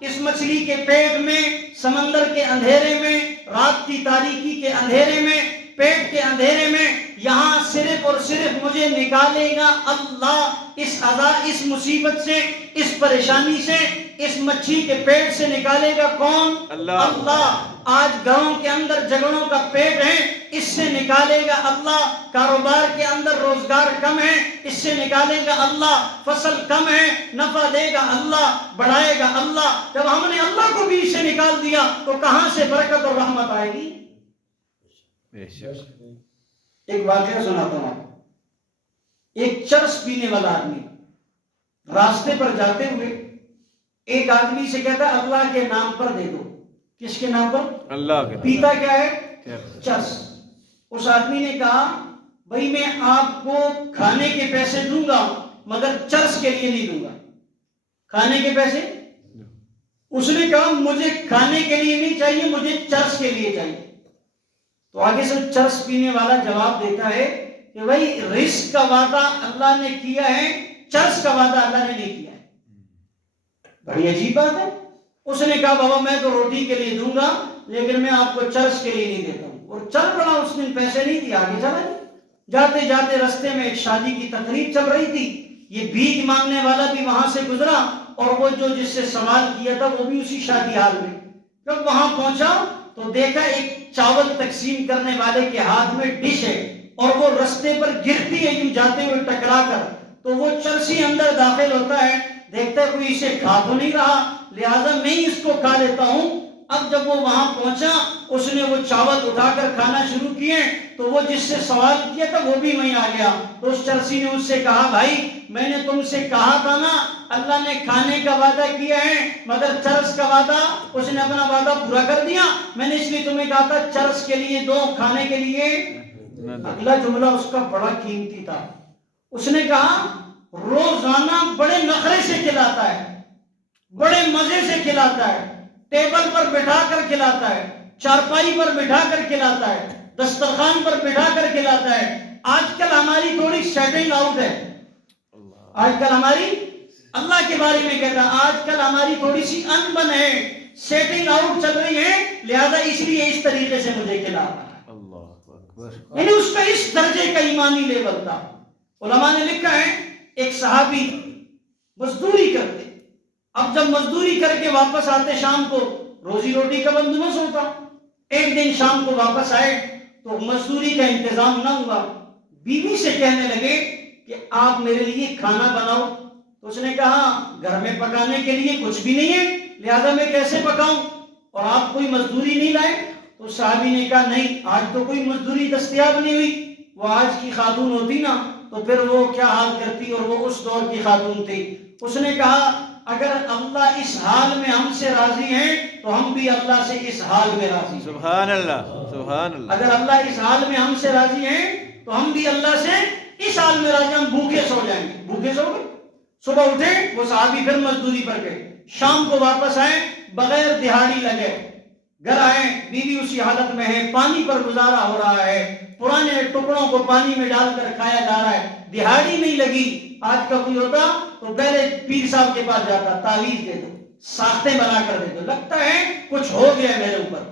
اس مچھلی کے پیٹ میں, سمندر کے اندھیرے میں, رات کی تاریکی کے اندھیرے میں, پیٹ کے اندھیرے میں, یہاں صرف اور صرف مجھے نکالے گا اللہ. اس عذاب, اس مصیبت سے, اس پریشانی سے, اس مچھلی کے پیٹ سے نکالے گا کون؟ اللہ. آج گھروں کے اندر جھگڑوں کا پیٹ ہے, اس سے نکالے گا اللہ. کاروبار کے اندر روزگار کم ہے, اس سے نکالے گا اللہ. فصل کم ہے, نفع دے گا اللہ, بڑھائے گا اللہ. جب ہم نے اللہ کو بھی اس سے نکال دیا تو کہاں سے برکت اور رحمت آئے گی؟ ایک واقعہ سناتا ہوں. ایک چرس پینے والا آدمی راستے پر جاتے ہوئے ایک آدمی سے کہتا ہے اللہ کے نام پر دے دو. کس کے نام پر؟ اللہ کے. پیتا کیا ہے؟ چرس. اس آدمی نے کہا بھائی میں آپ کو کھانے کے پیسے دوں گا مگر چرس کے لیے نہیں دوں گا. کھانے کے پیسے؟ اس نے کہا مجھے کھانے کے لیے نہیں چاہیے, مجھے چرس کے لیے چاہیے. تو آگے سے چرس پینے والا جواب دیتا ہے کہ بھائی رزق کا وعدہ اللہ نے کیا ہے, چرس کا وعدہ اللہ نے نہیں کیا ہے. بڑی عجیب بات ہے. اس نے کہا بابا میں تو روٹی کے لیے دوں گا لیکن میں آپ کو چرس کے لیے نہیں دیتا ہوں. اور چل پڑا, اس نے پیسے نہیں دیے, آگے چلا گیا. جاتے جاتے رستے میں ایک شادی کی تقریب چل رہی تھی. یہ بھیک مانگنے والا بھی وہاں سے گزرا اور وہ جو جس سے سوال کیا تھا وہ بھی اسی شادی حال میں. جب وہاں پہنچا تو دیکھا ایک چاول تقسیم کرنے والے کے ہاتھ میں ڈش ہے اور وہ رستے پر گرتی ہے یوں جاتے ہوئے ٹکرا کر. تو وہ چرسی اندر داخل ہوتا ہے, دیکھتا ہے کوئی اسے کھا تو نہیں رہا, لہذا میں ہی اس کو کھا لیتا ہوں. اب جب وہ وہاں پہنچا اس نے وہ چاول اٹھا کر کھانا شروع کیے تو وہ جس سے سوال کیا تھا وہ بھی وہیں آ گیا. تو اس چرسی نے اس سے کہا بھائی میں نے تم سے کہا تھا نا اللہ نے کھانے کا وعدہ کیا ہے مگر چرس کا وعدہ, اس نے اپنا وعدہ پورا کر دیا. میں نے اس لیے تمہیں کہا تھا چرس کے لیے دو, کھانے کے لیے. اگلا جملہ اس کا بڑا قیمتی تھا. اس نے کہا روزانہ بڑے نخرے سے کھلاتا ہے, بڑے مزے سے کھلاتا ہے, ٹیبل پر بٹھا کر کھلاتا ہے, چارپائی پر بٹھا کر کھلاتا ہے, دسترخوان پر بٹھا کر کھلاتا ہے. آج کل ہماری تھوڑی سیٹنگ آؤٹ ہے. آج کل ہماری, اللہ کے بارے میں کہتا ہے, آج کل ہماری تھوڑی سی ان بن ہے, سیٹنگ آؤٹ چل رہی ہے, لہذا اس لیے اس طریقے سے مجھے کھلاتا ہے. یعنی اس کا اس درجے کا ایمانی لیول تھا. علماء نے لکھا ہے ایک صحابی مزدوری کرتے, اب جب مزدوری کر کے واپس آتے شام کو روزی روٹی کا بندوبست ہوتا. ایک دن شام کو واپس آئے تو مزدوری کا انتظام نہ ہوا. بیوی سے کہنے لگے کہ آپ میرے لیے کھانا بناؤ. تو اس نے کہا گھر میں پکانے کے لیے کچھ بھی نہیں ہے لہذا میں کیسے پکاؤں, اور آپ کوئی مزدوری نہیں لائے. تو صحابی نے کہا نہیں آج تو کوئی مزدوری دستیاب نہیں ہوئی. وہ آج کی خاتون ہوتی نا تو پھر وہ کیا حال کرتی, اور وہ اس دور کی خاتون تھی. اس نے کہا اگر اللہ اس حال میں ہم سے راضی ہیں تو ہم بھی اللہ سے اس حال میں راضی ہیں. سبحان اللہ, سبحان اللہ. اگر اللہ اس حال میں ہم سے راضی ہیں تو ہم بھی اللہ سے اس حال میں راضی. ہم بھوکے سو جائیں گے. بھوکے سو گئے, صبح اٹھے وہ صحابی پھر مزدوری پر گئے, شام کو واپس آئے بغیر دہاڑی لگے. گھر آئے بیوی اسی حالت میں ہے, پانی پر گزارا ہو رہا ہے, پرانے ٹکڑوں کو پانی میں ڈال کر کھایا جا رہا ہے, دہاڑی نہیں لگی. آج کا کوئی ہوتا تو پہلے پیر صاحب کے پاس جاتا, تعویذ دے دو, ساختیں بنا کر دے دو, لگتا ہے کچھ ہو گیا میرے اوپر.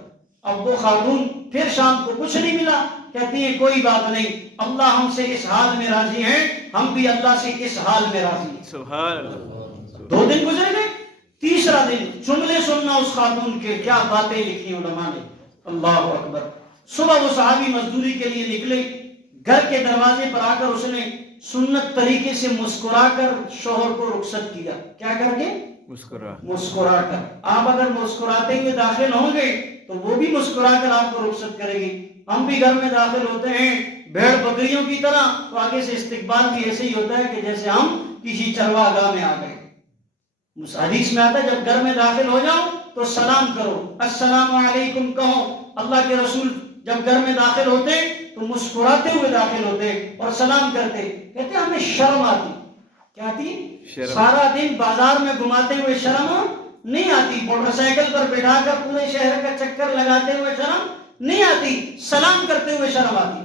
اب وہ خاتون پھر شام کو کچھ نہیں ملا, کہتی ہیں کوئی بات نہیں, اللہ ہم سے اس حال میں راضی ہیں, ہم بھی اللہ سے اس حال میں راضی ہیں. سبحان اللہ. 2 دن گزر گئے, تیسرا دن جملے سننا اس خاتون کے, کیا باتیں لکھی علماء نے, اللہ اکبر. صبح وہ صحابی مزدوری کے لیے نکلے, گھر کے دروازے پر آ کر اس نے سنت طریقے سے مسکرا کر شوہر کو رخصت کیا. کیا کر کے؟ مسکرا مسکرا کر. آپ اگر مسکراتے ہوئے داخل ہوں گے تو وہ بھی مسکرا کر آپ کو رخصت کرے گی. ہم بھی گھر میں داخل ہوتے ہیں بھیڑ بکریوں کی طرح تو آگے سے استقبال بھی ایسے ہی ہوتا ہے کہ جیسے ہم کسی چرواہ گاہ میں آ گئے. حدیث میں آتا ہے جب گھر میں داخل ہو جاؤ تو سلام کرو, السلام علیکم کہو. اللہ کے رسول جب گھر میں داخل ہوتے تو مسکراتے ہوئے داخل ہوتے اور سلام کرتے. کہتے ہمیں شرم آتی. کیا آتی؟ شرم. سارا دن بازار میں گھماتے ہوئے شرم نہیں آتی, موٹر سائیکل پر بٹھا کر پورے شہر کا چکر لگاتے ہوئے شرم نہیں آتی, سلام کرتے ہوئے شرم آتی.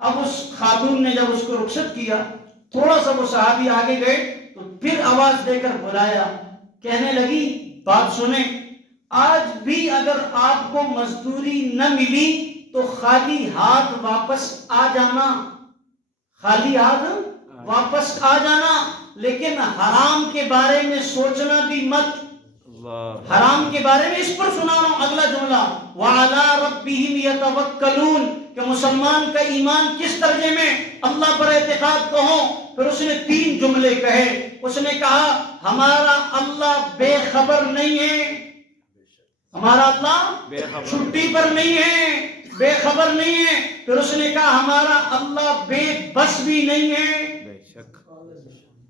اب اس خاتون نے جب اس کو رخصت کیا, تھوڑا سا وہ صحابی آگے گئے تو پھر آواز دے کر بلایا. کہنے لگی بات سنیں, آج بھی اگر آپ کو مزدوری نہ ملی تو خالی ہاتھ واپس آ جانا, خالی ہاتھ واپس آ جانا, لیکن حرام کے بارے میں سوچنا بھی مت. اللہ حرام کے بارے میں اس پر سنا رہا ہوں اگلا جملہ, وَعَلَىٰ رَبِّهِمْ يَتَوَكَّلُونَ, کہ مسلمان کا ایمان کس درجے میں اللہ پر اعتقاد کو ہو. پھر اس نے 3 جملے کہے. اس نے کہا ہمارا اللہ بے خبر نہیں ہے, ہمارا اللہ بے خبر. چھٹی پر نہیں ہے, بے خبر نہیں ہے. پھر اس نے کہا ہمارا اللہ بے بس بھی نہیں ہے, بے شک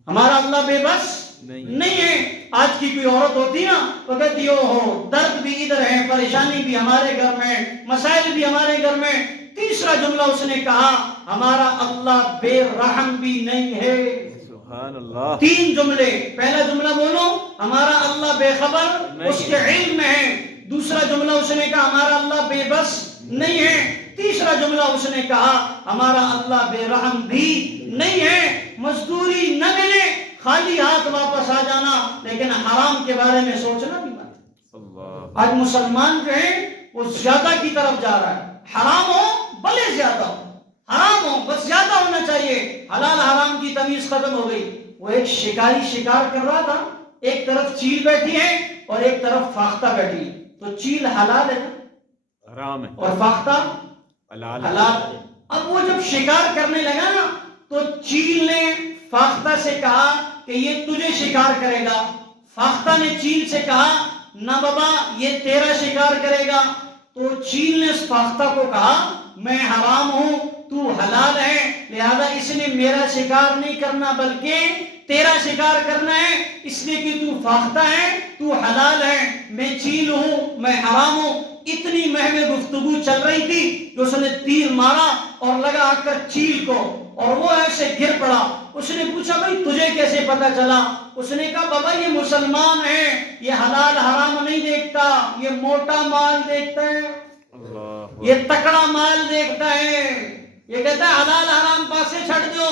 ہمارا اللہ بے بس نہیں ہے. آج کی کوئی عورت ہوتی نا تو کہتی ہو درد بھی ادھر ہے, پریشانی بھی ہمارے گھر میں, مسائل بھی ہمارے گھر میں. تیسرا جملہ اس نے کہا ہمارا اللہ بے رحم بھی نہیں ہے. سبحان اللہ. 3 جملے. پہلا جملہ بولو ہمارا اللہ بے خبر اس کے علم میں ہے. دوسرا جملہ اس نے کہا ہمارا اللہ بے بس نہیں ہے. تیسرا جملہ اس نے کہا ہمارا اللہ بے رحم بھی نہیں ہے. مزدوری نہ ملے خالی ہاتھ واپس آ جانا, لیکن حرام کے بارے میں سوچنا بھی مت. اللہ آج مسلمان جو ہے وہ زیادہ کی طرف جا رہا ہے. حرام ہو بھلے زیادہ ہو, حرام ہو بس زیادہ ہونا چاہیے. حلال حرام کی تمیز ختم ہو گئی. وہ ایک شکاری شکار کر رہا تھا, ایک طرف چیل بیٹھی ہے اور ایک طرف فاختہ بیٹھی ہے. تو چیل حلال ہے حرام ہے, اور فاختہ حلال حلال ہے. اب وہ جب شکار کرنے لگا نا تو چیل نے فاختہ سے کہا کہ یہ تجھے شکار کرے گا. فاختہ نے چیل سے کہا نہ بابا یہ تیرا شکار کرے گا. تو چیل نے اس فاختہ کو کہا میں حرام ہوں تو حلال ہے, لہذا اس نے میرا شکار نہیں کرنا بلکہ تیرا شکار کرنا ہے, اس لیے کہ تو فاختہ ہے تو حلال ہے, میں چیل ہوں میں حرام ہوں. اتنی مہم گفتگو چل رہی تھی کہ اس نے تیر مارا اور لگا آ کر چیل کو, اور وہ ایسے گر پڑا. اس نے پوچھا بھائی تجھے کیسے پتا چلا؟ اس نے کہا بابا یہ مسلمان ہے, یہ حلال حرام نہیں دیکھتا, یہ موٹا مال دیکھتا ہے, اللہ یہ تکڑا مال دیکھتا ہے. یہ کہتا ہے حلال حرام پاسے چھڑ دو,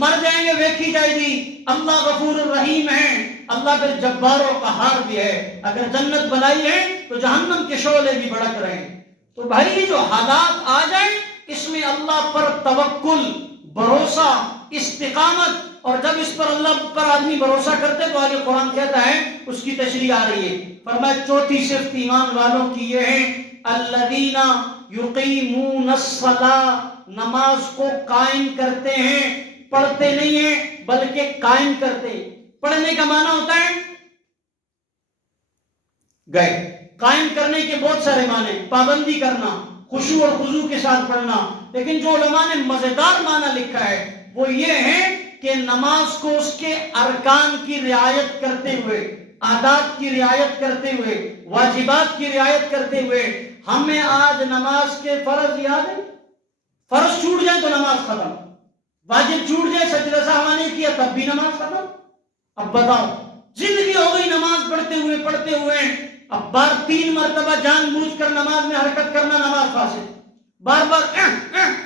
مر جائیں گے ویکھی جائے گی. اللہ غفور الرحیم ہے, اللہ پھر جبار و قہار بھی ہے. اگر جنت بنائی ہے تو جہنم کے شعلے بھی بھڑک رہے ہیں. تو بھائی یہ جو حالات آ جائیں اس میں اللہ پر توکل, بھروسہ, استقامت, اور جب اس پر اللہ پر آدمی بھروسہ کرتے تو آگے قرآن کہتا ہے اس کی تشریح آ رہی ہے. فرمایا چوتھی صفت ایمان والوں کی یہ ہے الذین یقیمون الصلاۃ, نماز کو قائم کرتے ہیں, پڑھتے نہیں ہیں بلکہ قائم کرتے. پڑھنے کا معنی ہوتا ہے گئے, قائم کرنے کے بہت سارے معنی, پابندی کرنا, خشوع اور خضوع کے ساتھ پڑھنا. لیکن جو علماء نے مزیدار معنی لکھا ہے وہ یہ ہے کہ نماز کو اس کے ارکان کی رعایت کرتے ہوئے, عادات کی رعایت کرتے ہوئے, واجبات کی رعایت کرتے ہوئے. ہمیں آج نماز کے فرض یاد ہے, فرض چھوٹ جائے تو نماز ختم, واجب چھوٹ جائے سجدہ سہوا نہیں کیا تب بھی نماز ختم. اب بتاؤ زندگی ہو گئی نماز پڑھتے ہوئے, اب بار 3 مرتبہ جان بوجھ کر نماز میں حرکت کرنا نماز فاسد, بار بار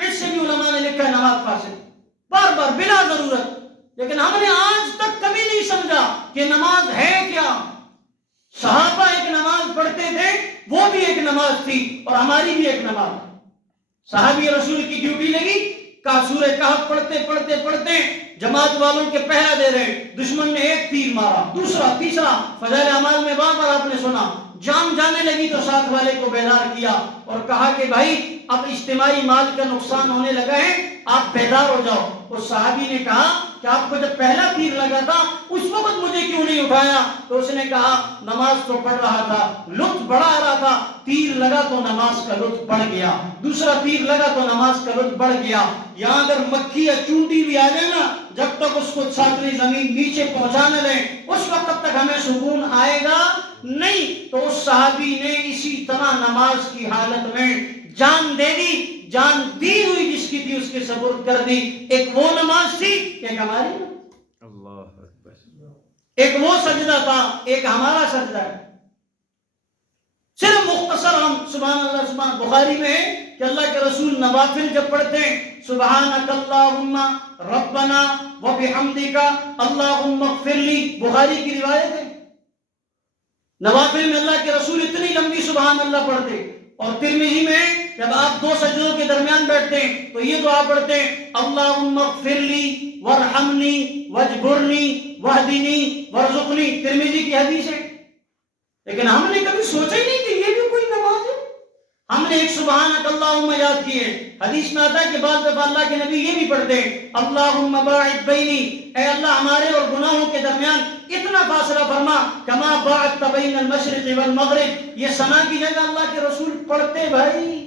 اس سے بھی علماء نے لکھا ہے نماز فاسد, بار بار بلا ضرورت. لیکن ہم نے آج تک کبھی نہیں سمجھا کہ نماز ہے کیا. صحابہ ایک نماز پڑھتے تھے, وہ بھی ایک نماز تھی اور ہماری بھی ایک نماز. صحابی رسول کی ڈیوٹی لگی, سورہ کہف پڑھتے جماعت والوں کے پہرا دے رہے, دشمن نے ایک تیر مارا, دوسرا, تیسرا, فضائل اعمال میں بار بار آپ نے سنا جان جانے لگی تو ساتھ والے کو بیدار کیا اور کہا کہ بھائی اب اجتماعی مال کا نقصان ہونے لگا ہے، آپ بیدار ہو جاؤ۔ اس صحابی نے کہا کہ آپ کو جب پہلا تیر لگا تھا اس وقت مجھے کیوں نہیں اٹھایا؟ تو اس نے کہا نماز تو پڑھ رہا تھا، لطف بڑھا رہا تھا، تیر لگا تو نماز کا لطف بڑھ گیا، دوسرا تیر لگا تو نماز کا لطف بڑھ گیا۔ یہاں اگر مکھی یا چونٹی بھی آ جائے نا، جب تک اس کو چھاتری زمین نیچے پہنچا نہ لیں اس وقت تک ہمیں سکون آئے گا نہیں۔ تو اس صحابی نے اسی طرح نماز کی حالت میں جان دے دی، جان دی ہوئی جس کی تھی اس کے سپرد کر دی۔ ایک وہ نماز تھی، ایک ہماری، اللہ اکبر، ایک وہ سجدہ تھا، ایک ہمارا سجدہ ہے۔ صرف مختصر ہم سبحان اللہ سبحان، بخاری میں ہے کہ اللہ کے رسول نوافل جب پڑھتے ہیں سبحانک اللہم ربنا وبحمدک اللہم اغفر لی، بخاری کی روایت ہے۔ نوافل میں اللہ کے رسول اتنی لمبی سبحان اللہ پڑھتے، اور ترمذی میں جب آپ دو سجدوں کے درمیان بیٹھتے ہیں تو یہ دعا پڑھتے ہیں اللہم اغفر لی وارحمنی واجبرنی واہدنی وارزقنی، ترمذی کی حدیث ہے۔ لیکن ہم نے کبھی سوچا ہی نہیں کہ یہ بھی کوئی نماز ہے۔ ہم نے ایک سبحانک اللہم یاد کی ہے، حدیث میں آتا ہے کہ بعض دفعہ اللہ کے نبی یہ بھی پڑھتے ہیں اللہم باعد بینی، اے اللہ ہمارے اور گناہوں کے درمیان اتنا فاصلہ فرما کما باعدت بین المشرق والمغرب۔ یہ ثنا کی جگہ اللہ کے رسول پڑھتے بھائی۔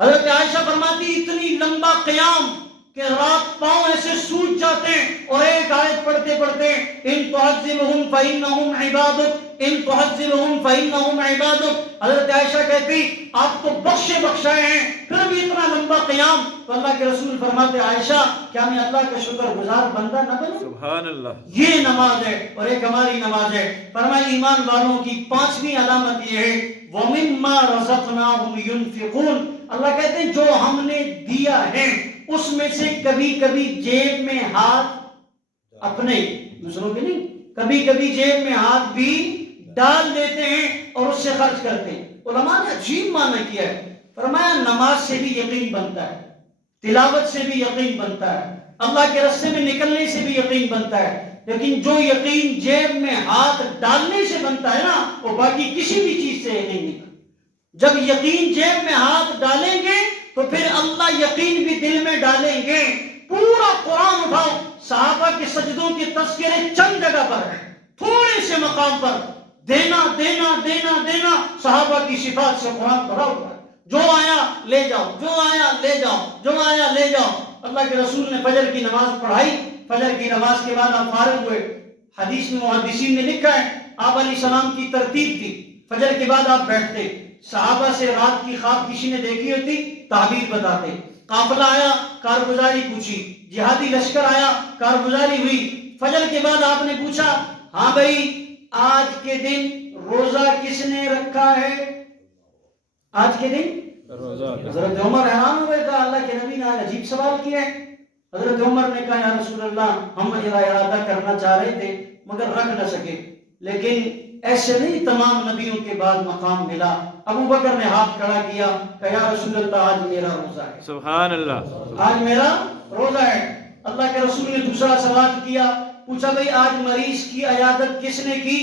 حضرت عائشہ فرماتی اتنی لمبا قیام کہ رات پاؤں ایسے سوج جاتے ہیں، اور ایک آیت پڑھتے پڑھتے ان تعذبہم فإنہم عبادک، ان تعذبہم فإنہم عبادک۔ حضرت عائشہ کہتی آپ تو بخشے بخشائے ہیں پھر بھی اتنا لمبا قیام؟ تو اللہ کے رسول فرماتے عائشہ کیا میں اللہ کا شکر گزار بندہ نہ بنوں؟ سبحان اللہ، یہ نماز ہے، اور ایک ہماری نماز ہے۔ فرمایا ایمان والوں کی پانچویں علامت یہ ہے وَمِمَّا رَزَقْنَاهُمْ يُنْفِقُونَ، اللہ کہتے ہیں جو ہم نے دیا ہے اس میں سے کبھی کبھی جیب میں ہاتھ اپنے، دوسروں کے نہیں، کبھی کبھی جیب میں ہاتھ بھی ڈال دیتے ہیں اور اس سے خرچ کرتے ہیں۔ علماء نے عجیب معنی کیا ہے، فرمایا نماز سے بھی یقین بنتا ہے، تلاوت سے بھی یقین بنتا ہے، اللہ کے راستے میں نکلنے سے بھی یقین بنتا ہے، لیکن جو یقین جیب میں ہاتھ ڈالنے سے بنتا ہے نا وہ باقی کسی بھی چیز سے یقین نہیں بنتا۔ جب یقین جیب میں ہاتھ ڈالیں گے تو پھر اللہ یقین بھی دل میں ڈالیں گے۔ پورا قرآن اٹھاؤ، صحابہ کے سجدوں کے تذکرے چند جگہ پر ہیں، تھوڑے سے مقام پر دینا دینا دینا دینا، صحابہ کی صفات سے قرآن بھرا ہوا ہے۔ جو آیا لے جاؤ، جو آیا لے جاؤ، جو آیا لے جاؤ۔ اللہ کے رسول نے فجر کی نماز پڑھائی، فجر کی نماز کے بعد آپ فارغ ہوئے۔ حدیث میں محدثین نے لکھا ہے آپ علیہ السلام کی ترتیب تھی، فجر کے بعد آپ بیٹھتے، صحابہ سے رات کی خواب کسی نے دیکھی ہوتی تعبیر بتاتے، قافلہ آیا کارگزاری پوچھی، جہادی لشکر آیا کارگزاری ہوئی۔ فجر کے بعد آپ نے پوچھا ہاں بھائی آج کے دن روزہ کس نے رکھا ہے؟ آج کے دن روزہ، حضرت عمر حیران ہوئے، کہا اللہ کے نبی نے عجیب سوال کیا ہے۔ حضرت عمر نے کہا یا رسول اللہ ہم ارادہ کرنا چاہ رہے تھے مگر رکھ نہ سکے، لیکن ایسے نہیں تمام نبیوں کے بعد مقام ملا۔ ابو بکر نے ہاتھ کھڑا کیا کہ یا رسول اللہ آج میرا روزہ ہے، سبحان اللہ، آج میرا روزہ ہے۔ اللہ کے رسول نے دوسرا سوال کیا، پوچھا بھئی آج مریض کی عیادت کس نے کی؟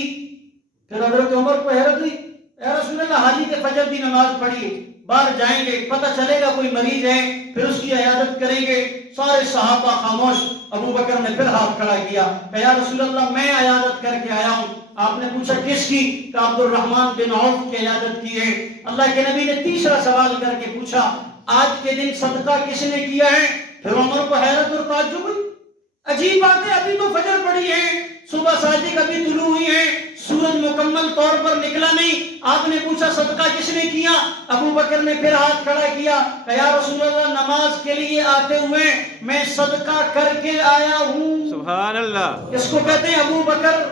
پھر حضرت عمر کو حیرت ہوئی، یا رسول اللہ حاجی کے فجر کی نماز پڑھیے، باہر جائیں گے پتہ چلے گا کوئی مریض ہے پھر اس کی عیادت کریں گے۔ سارے صحابہ خاموش، ابو بکر نے پھر ہاتھ کھڑا کیا کہ یا رسول اللہ میں عیادت کر کے آیا ہوں۔ آپ نے پوچھا کس کی؟ کہ عبد الرحمن بن عوف کی عیادت کی ہے۔ اللہ کے نبی نے تیسرا سوال کر کے پوچھا آج کے دن صدقہ کس نے کیا ہے؟ پھر عمر کو حیرت اور تعجب ہوئی، عجیب بات ہے ابھی تو فجر پڑی ہے، صبح صادق ابھی طلوع ہوئی ہے، سورج مکمل طور پر نکلا نہیں، آپ نے پوچھا صدقہ کس نے کیا؟ ابو بکر نے پھر ہاتھ کھڑا کیا کہ یا رسول اللہ نماز کے لیے آتے ہوئے میں صدقہ کر کے آیا ہوں۔ سبحان اللہ، اس کو کہتے ہیں ابو بکر۔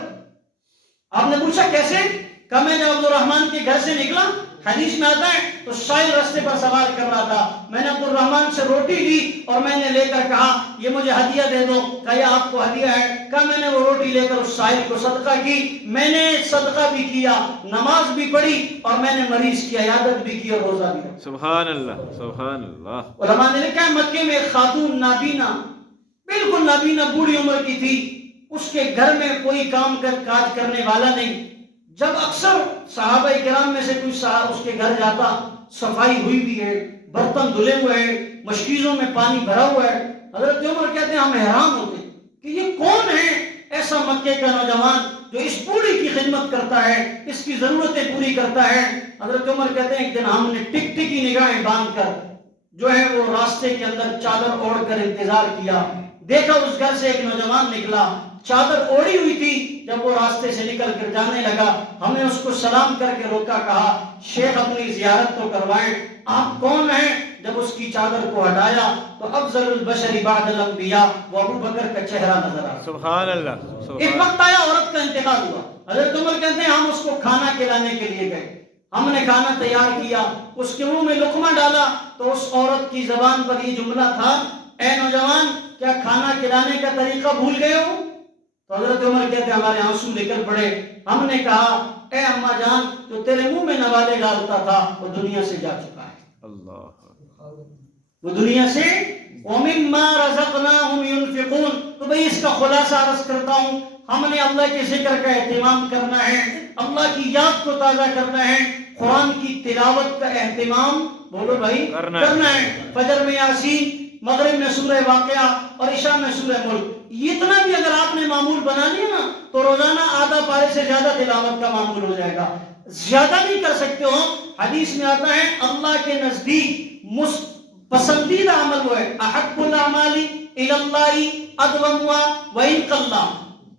آپ نے پوچھا کیسے؟ کہ میں جب عبد الرحمن کے گھر سے نکلا، حدیث میں آتا ہے تو سائل رستے پر سوار کر رہا تھا، میں نے عبد الرحمن سے روٹی لی اور میں نے لے کر کہا یہ مجھے ہدیہ دے دو، کہ یہ آپ کو ہدیہ ہے، کہ میں نے وہ روٹی لے کر اس سائل کو صدقہ کی۔ میں نے صدقہ بھی کیا، نماز بھی پڑھی، اور میں نے مریض کی عیادت بھی کی اور روزہ بھی رکھا۔ سبحان اللہ، سبحان اللہ، علماء نے لکھا ہے مکے میں ایک خاتون نابینا، بالکل نابینا بوڑھی عمر کی تھی، اس کے گھر میں کوئی کام کاج کرنے والا نہیں، جب اکثر صحابہ کرام میں سے کوئی اس کے گھر جاتا، صفائی ہوئی بھی ہے، برتن دھلے ہوئے ہیں، مشکیزوں میں پانی بھرا ہوا ہے، حضرت عمر کہتے ہیں ہم حیران ہوتے کہ یہ کون ہے ایسا مکے کا نوجوان جو اس بوڑھی کی خدمت کرتا ہے، اس کی ضرورتیں پوری کرتا ہے۔ حضرت عمر کہتے ہیں ایک دن ہم نے ٹک ٹکی نگاہیں باندھ کر جو ہے وہ راستے کے اندر چادر اوڑھ کر انتظار کیا، دیکھا اس گھر سے ایک نوجوان نکلا، چادر اوڑھی ہوئی تھی، جب وہ راستے سے نکل کر جانے لگا ہم نے اس کو سلام کر کے روکا، کہا شیخ اپنی زیارت تو کروائیں، آپ کون ہیں؟ جب اس کی چادر کو ہٹایا تو افضل البشر بعد الانبیاء وہ ابو بکر کا چہرہ نظر آیا۔ سبحان اللہ، ایک سبحان وقت آیا عورت کا انتقال ہوا، حضرت عمر کہتے ہیں ہم اس کو کھانا کھلانے کے لیے گئے، ہم نے کھانا تیار کیا، اس کے منہ میں لقمہ ڈالا تو اس عورت کی زبان پر یہ جملہ تھا، اے نوجوان کیا کھانا کھلانے کا طریقہ بھول گئے ہو؟ تو حضرت عمر کہتے ہیں ہمارے آنسو نکل پڑے، ہم نے کہا اے اماں جان جو تیرے منہ میں نوالے ڈالتا تھا وہ دنیا سے جا چکا ہے، اللہ، وہ دنیا سے وَمِمَّا رَزَقْنَاهُمْ يُنْفِقُونَ۔ تو بھئی اس کا خلاصہ عرض کرتا ہوں، ہم نے اللہ کے ذکر کا اہتمام کرنا ہے، اللہ کی یاد کو تازہ کرنا ہے، قرآن کی تلاوت کا اہتمام بولو بھائی کرنا ہے، فجر میں یاسین، مغرب میں سورہ واقعہ اور عشاء میں سورہ ملک، اتنا بھی اگر آپ نے معمول بنا لیا نا تو روزانہ آدھا پارے سے زیادہ تلاوت کا معمول ہو جائے گا، زیادہ نہیں کر سکتے ہو۔ حدیث میں آتا ہے اللہ کے نزدیک پسندیدہ عمل وہ ہے، احب الاعمال الی اللہ ادومها وان قل،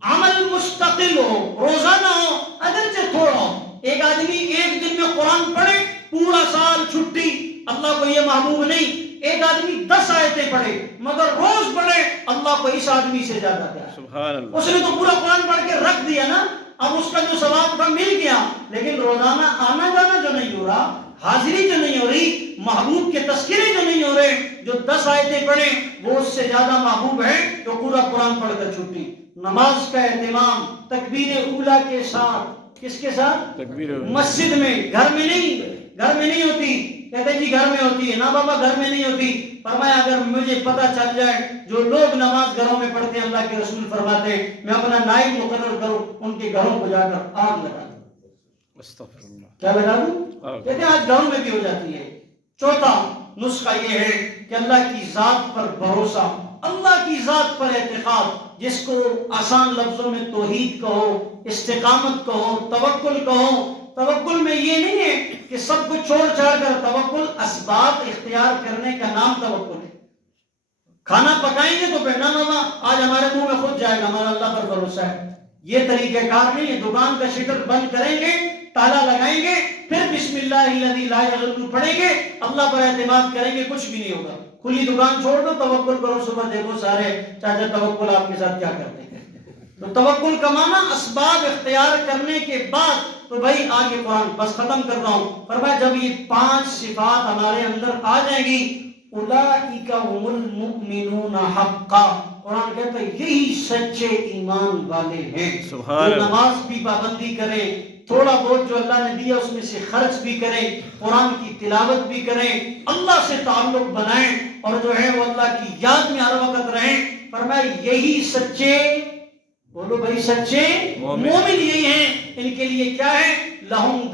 عمل مستقل ہو، روزانہ ہو، اگرچہ تھوڑا ہو۔ ایک آدمی ایک دن میں قرآن پڑھے پورا سال چھٹی، اللہ کو یہ محبوب نہیں۔ ایک آدمی 10 آیتیں پڑھے مگر روز پڑھے، اللہ کو اس آدمی سے زیادہ پیار۔ سبحان اللہ، اس نے تو پورا قرآن پڑھ کے رکھ دیا نا، اب اس کا جو ثواب تھا مل گیا، لیکن روزانہ آنا جانا جو نہیں ہو رہا، حاضری جو نہیں ہو رہی، محبوب کے تذکرے جو نہیں ہو رہے، جو 10 آیتیں پڑھیں وہ اس سے زیادہ محبوب ہے جو پورا قرآن پڑھ کر چھٹی۔ نماز کا اہتمام تکبیر اولیٰ کے ساتھ، کس کے ساتھ؟ تکبیر، مسجد میں، گھر میں نہیں، گھر میں نہیں ہوتی، کہتے ہیں جی گھر میں ہوتی ہے، نا بابا گھر میں نہیں ہوتی۔ فرمایا اگر مجھے پتہ چل جائے جو لوگ نماز گھروں میں پڑھتے ہیں، اللہ کے رسول فرماتے ہیں میں اپنا نائب مقرر کروں، ان کے گھروں کو جا کر آگ لگا دوں۔ استغفر اللہ، کیا لگا دوں؟ کہتے ہیں آج گھروں میں بھی ہو جاتی ہے۔ چوتھا نسخہ یہ ہے کہ اللہ کی ذات پر بھروسہ، اللہ کی ذات پر اعتقاد، جس کو آسان لفظوں میں توحید کہو، استقامت کہو، توکل کہو۔ توکل میں یہ نہیں ہے کہ سب کچھ چھوڑ چھاڑ کر، توکل اسباب اختیار کرنے کا نام توکل ہے۔ کھانا پکائیں گے تو پہنا ماما آج ہمارے منہ میں خود جائے گا، ہمارا اللہ پر بھروسہ ہے، یہ طریقہ کار نہیں ہے۔ دکان کا شٹر بند کریں گے، تالا لگائیں گے، پھر بسم اللہ الذی لا یضر پڑھیں گے، اللہ پر اعتماد کریں گے، کچھ بھی نہیں ہوگا۔ کھلی دکان چھوڑ دو، توکل کرو، صبح دیکھو سارے چاچا توکل آپ کے ساتھ کیا کرتے ہیں۔ تو توکل کا معنی اسباب اختیار کرنے کے بعد، تو بھائی آگے قرآن بس ختم کر رہا ہوں، فرمایا جب یہ 5 صفات ہمارے اندر آ جائیں گی، اولئک هم المؤمنون حقا، قرآن کہتا ہے یہی سچے ایمان والے ہیں، جو نماز بھی پابندی کریں، تھوڑا بہت جو اللہ نے دیا اس میں سے خرچ بھی کریں، قرآن کی تلاوت بھی کریں، اللہ سے تعلق بنائیں، اور جو ہے وہ اللہ کی یاد میں ہر وقت رہیں۔ فرمایا یہی سچے، بولو بھائی سچے مومن یہی ہیں، ان کے لیے کیا ہے؟ لہم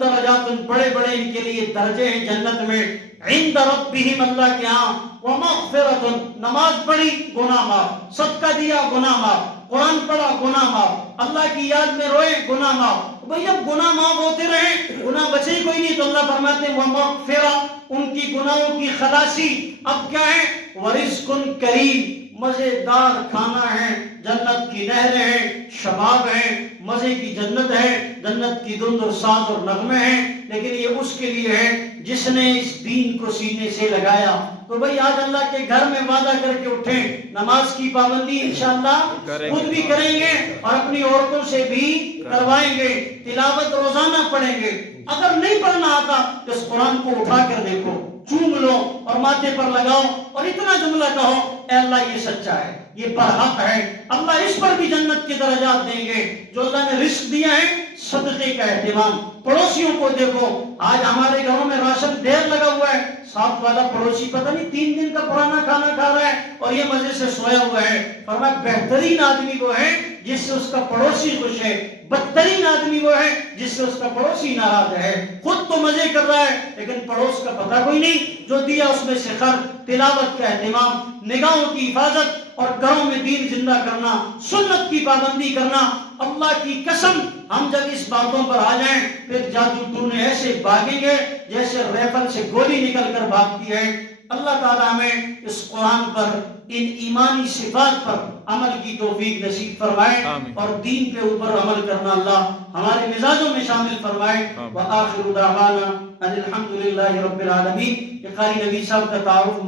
درجات، بڑے بڑے ان کے لیے درجے ہیں جنت میں، عند ربہم، اللہ کے ہاں، ومغفرۃ، نماز پڑھی گناہ معاف، صدقہ دیا گناہ معاف، قرآن پڑھا گناہ معاف، اللہ کی یاد میں روئے گناہ معاف۔ بھئی اب گناہ معاف ہوتے رہیں، گناہ بچے ہی کوئی نہیں، تو اللہ فرماتے ہیں ومغفرۃ، ان کی گناہوں کی خلاصی۔ اب کیا ہے؟ ورزق کریم، مزیدار کھانا ہے، جنت کی نہریں ہیں، شباب ہیں، مزے کی جنت ہے، جنت کی دھند اور ساز اور نغمے ہیں، لیکن یہ اس کے لیے ہے جس نے اس دین کو سینے سے لگایا۔ تو بھئی آج اللہ کے گھر میں وعدہ کر کے اٹھیں، نماز کی پابندی انشاءاللہ خود بھی کریں گے اور اپنی عورتوں سے بھی کروائیں گے، تلاوت روزانہ پڑھیں گے۔ اگر نہیں پڑھنا آتا تو اس قرآن کو اٹھا کر دیکھو، چوم لو اور ماتھے پر لگاؤ اور اتنا جملہ کہو، اے اللہ یہ سچا ہے، یہ برحق ہے، اللہ اس پر بھی جنت کے درجات دیں گے۔ جو اللہ نے رزق دیا ہے، صدقے کا اہتمام، پڑوسیوں کو دیکھو، آج ہمارے گھروں میں راشن ڈھیر لگا ہوا ہے، ساتھ والا پڑوسی پتہ نہیں 3 دن کا پرانا کھانا کھا رہا ہے اور یہ مزے سے سویا ہوا ہے۔ فرمایا بہترین آدمی وہ ہے جس سے اس کا پڑوسی خوش ہے، بدترین آدمی وہ ہے جس سے اس کا پڑوسی ناراض ہے، خود تو مزے کر رہا ہے لیکن پڑوس کا پتہ کوئی نہیں، جو دیا اس میں سے خر، تلاوت کا اہتمام، نگاہوں کی حفاظت اور گھروں میں دین زندہ کرنا، سنت کی پابندی کرنا۔ اللہ کی قسم ہم جب اس باتوں پر آ جائیں پھر جادو ٹونے ایسے بھاگیں گے جیسے ریفل سے گولی نکل کر بھاگتی ہے۔ اللہ تعالیٰ ہمیں اس قرآن پر، ان ایمانی صفات پر عمل کی توفیق نصیب فرمائے آمین۔ اور دین کے اوپر عمل کرنا اللہ ہمارے مزاجوں میں شامل فرمائے۔ آمین۔ وآخر دعوانا ان الحمد للہ رب العالمین۔ یہ قاری نبی صاحب کا تعارف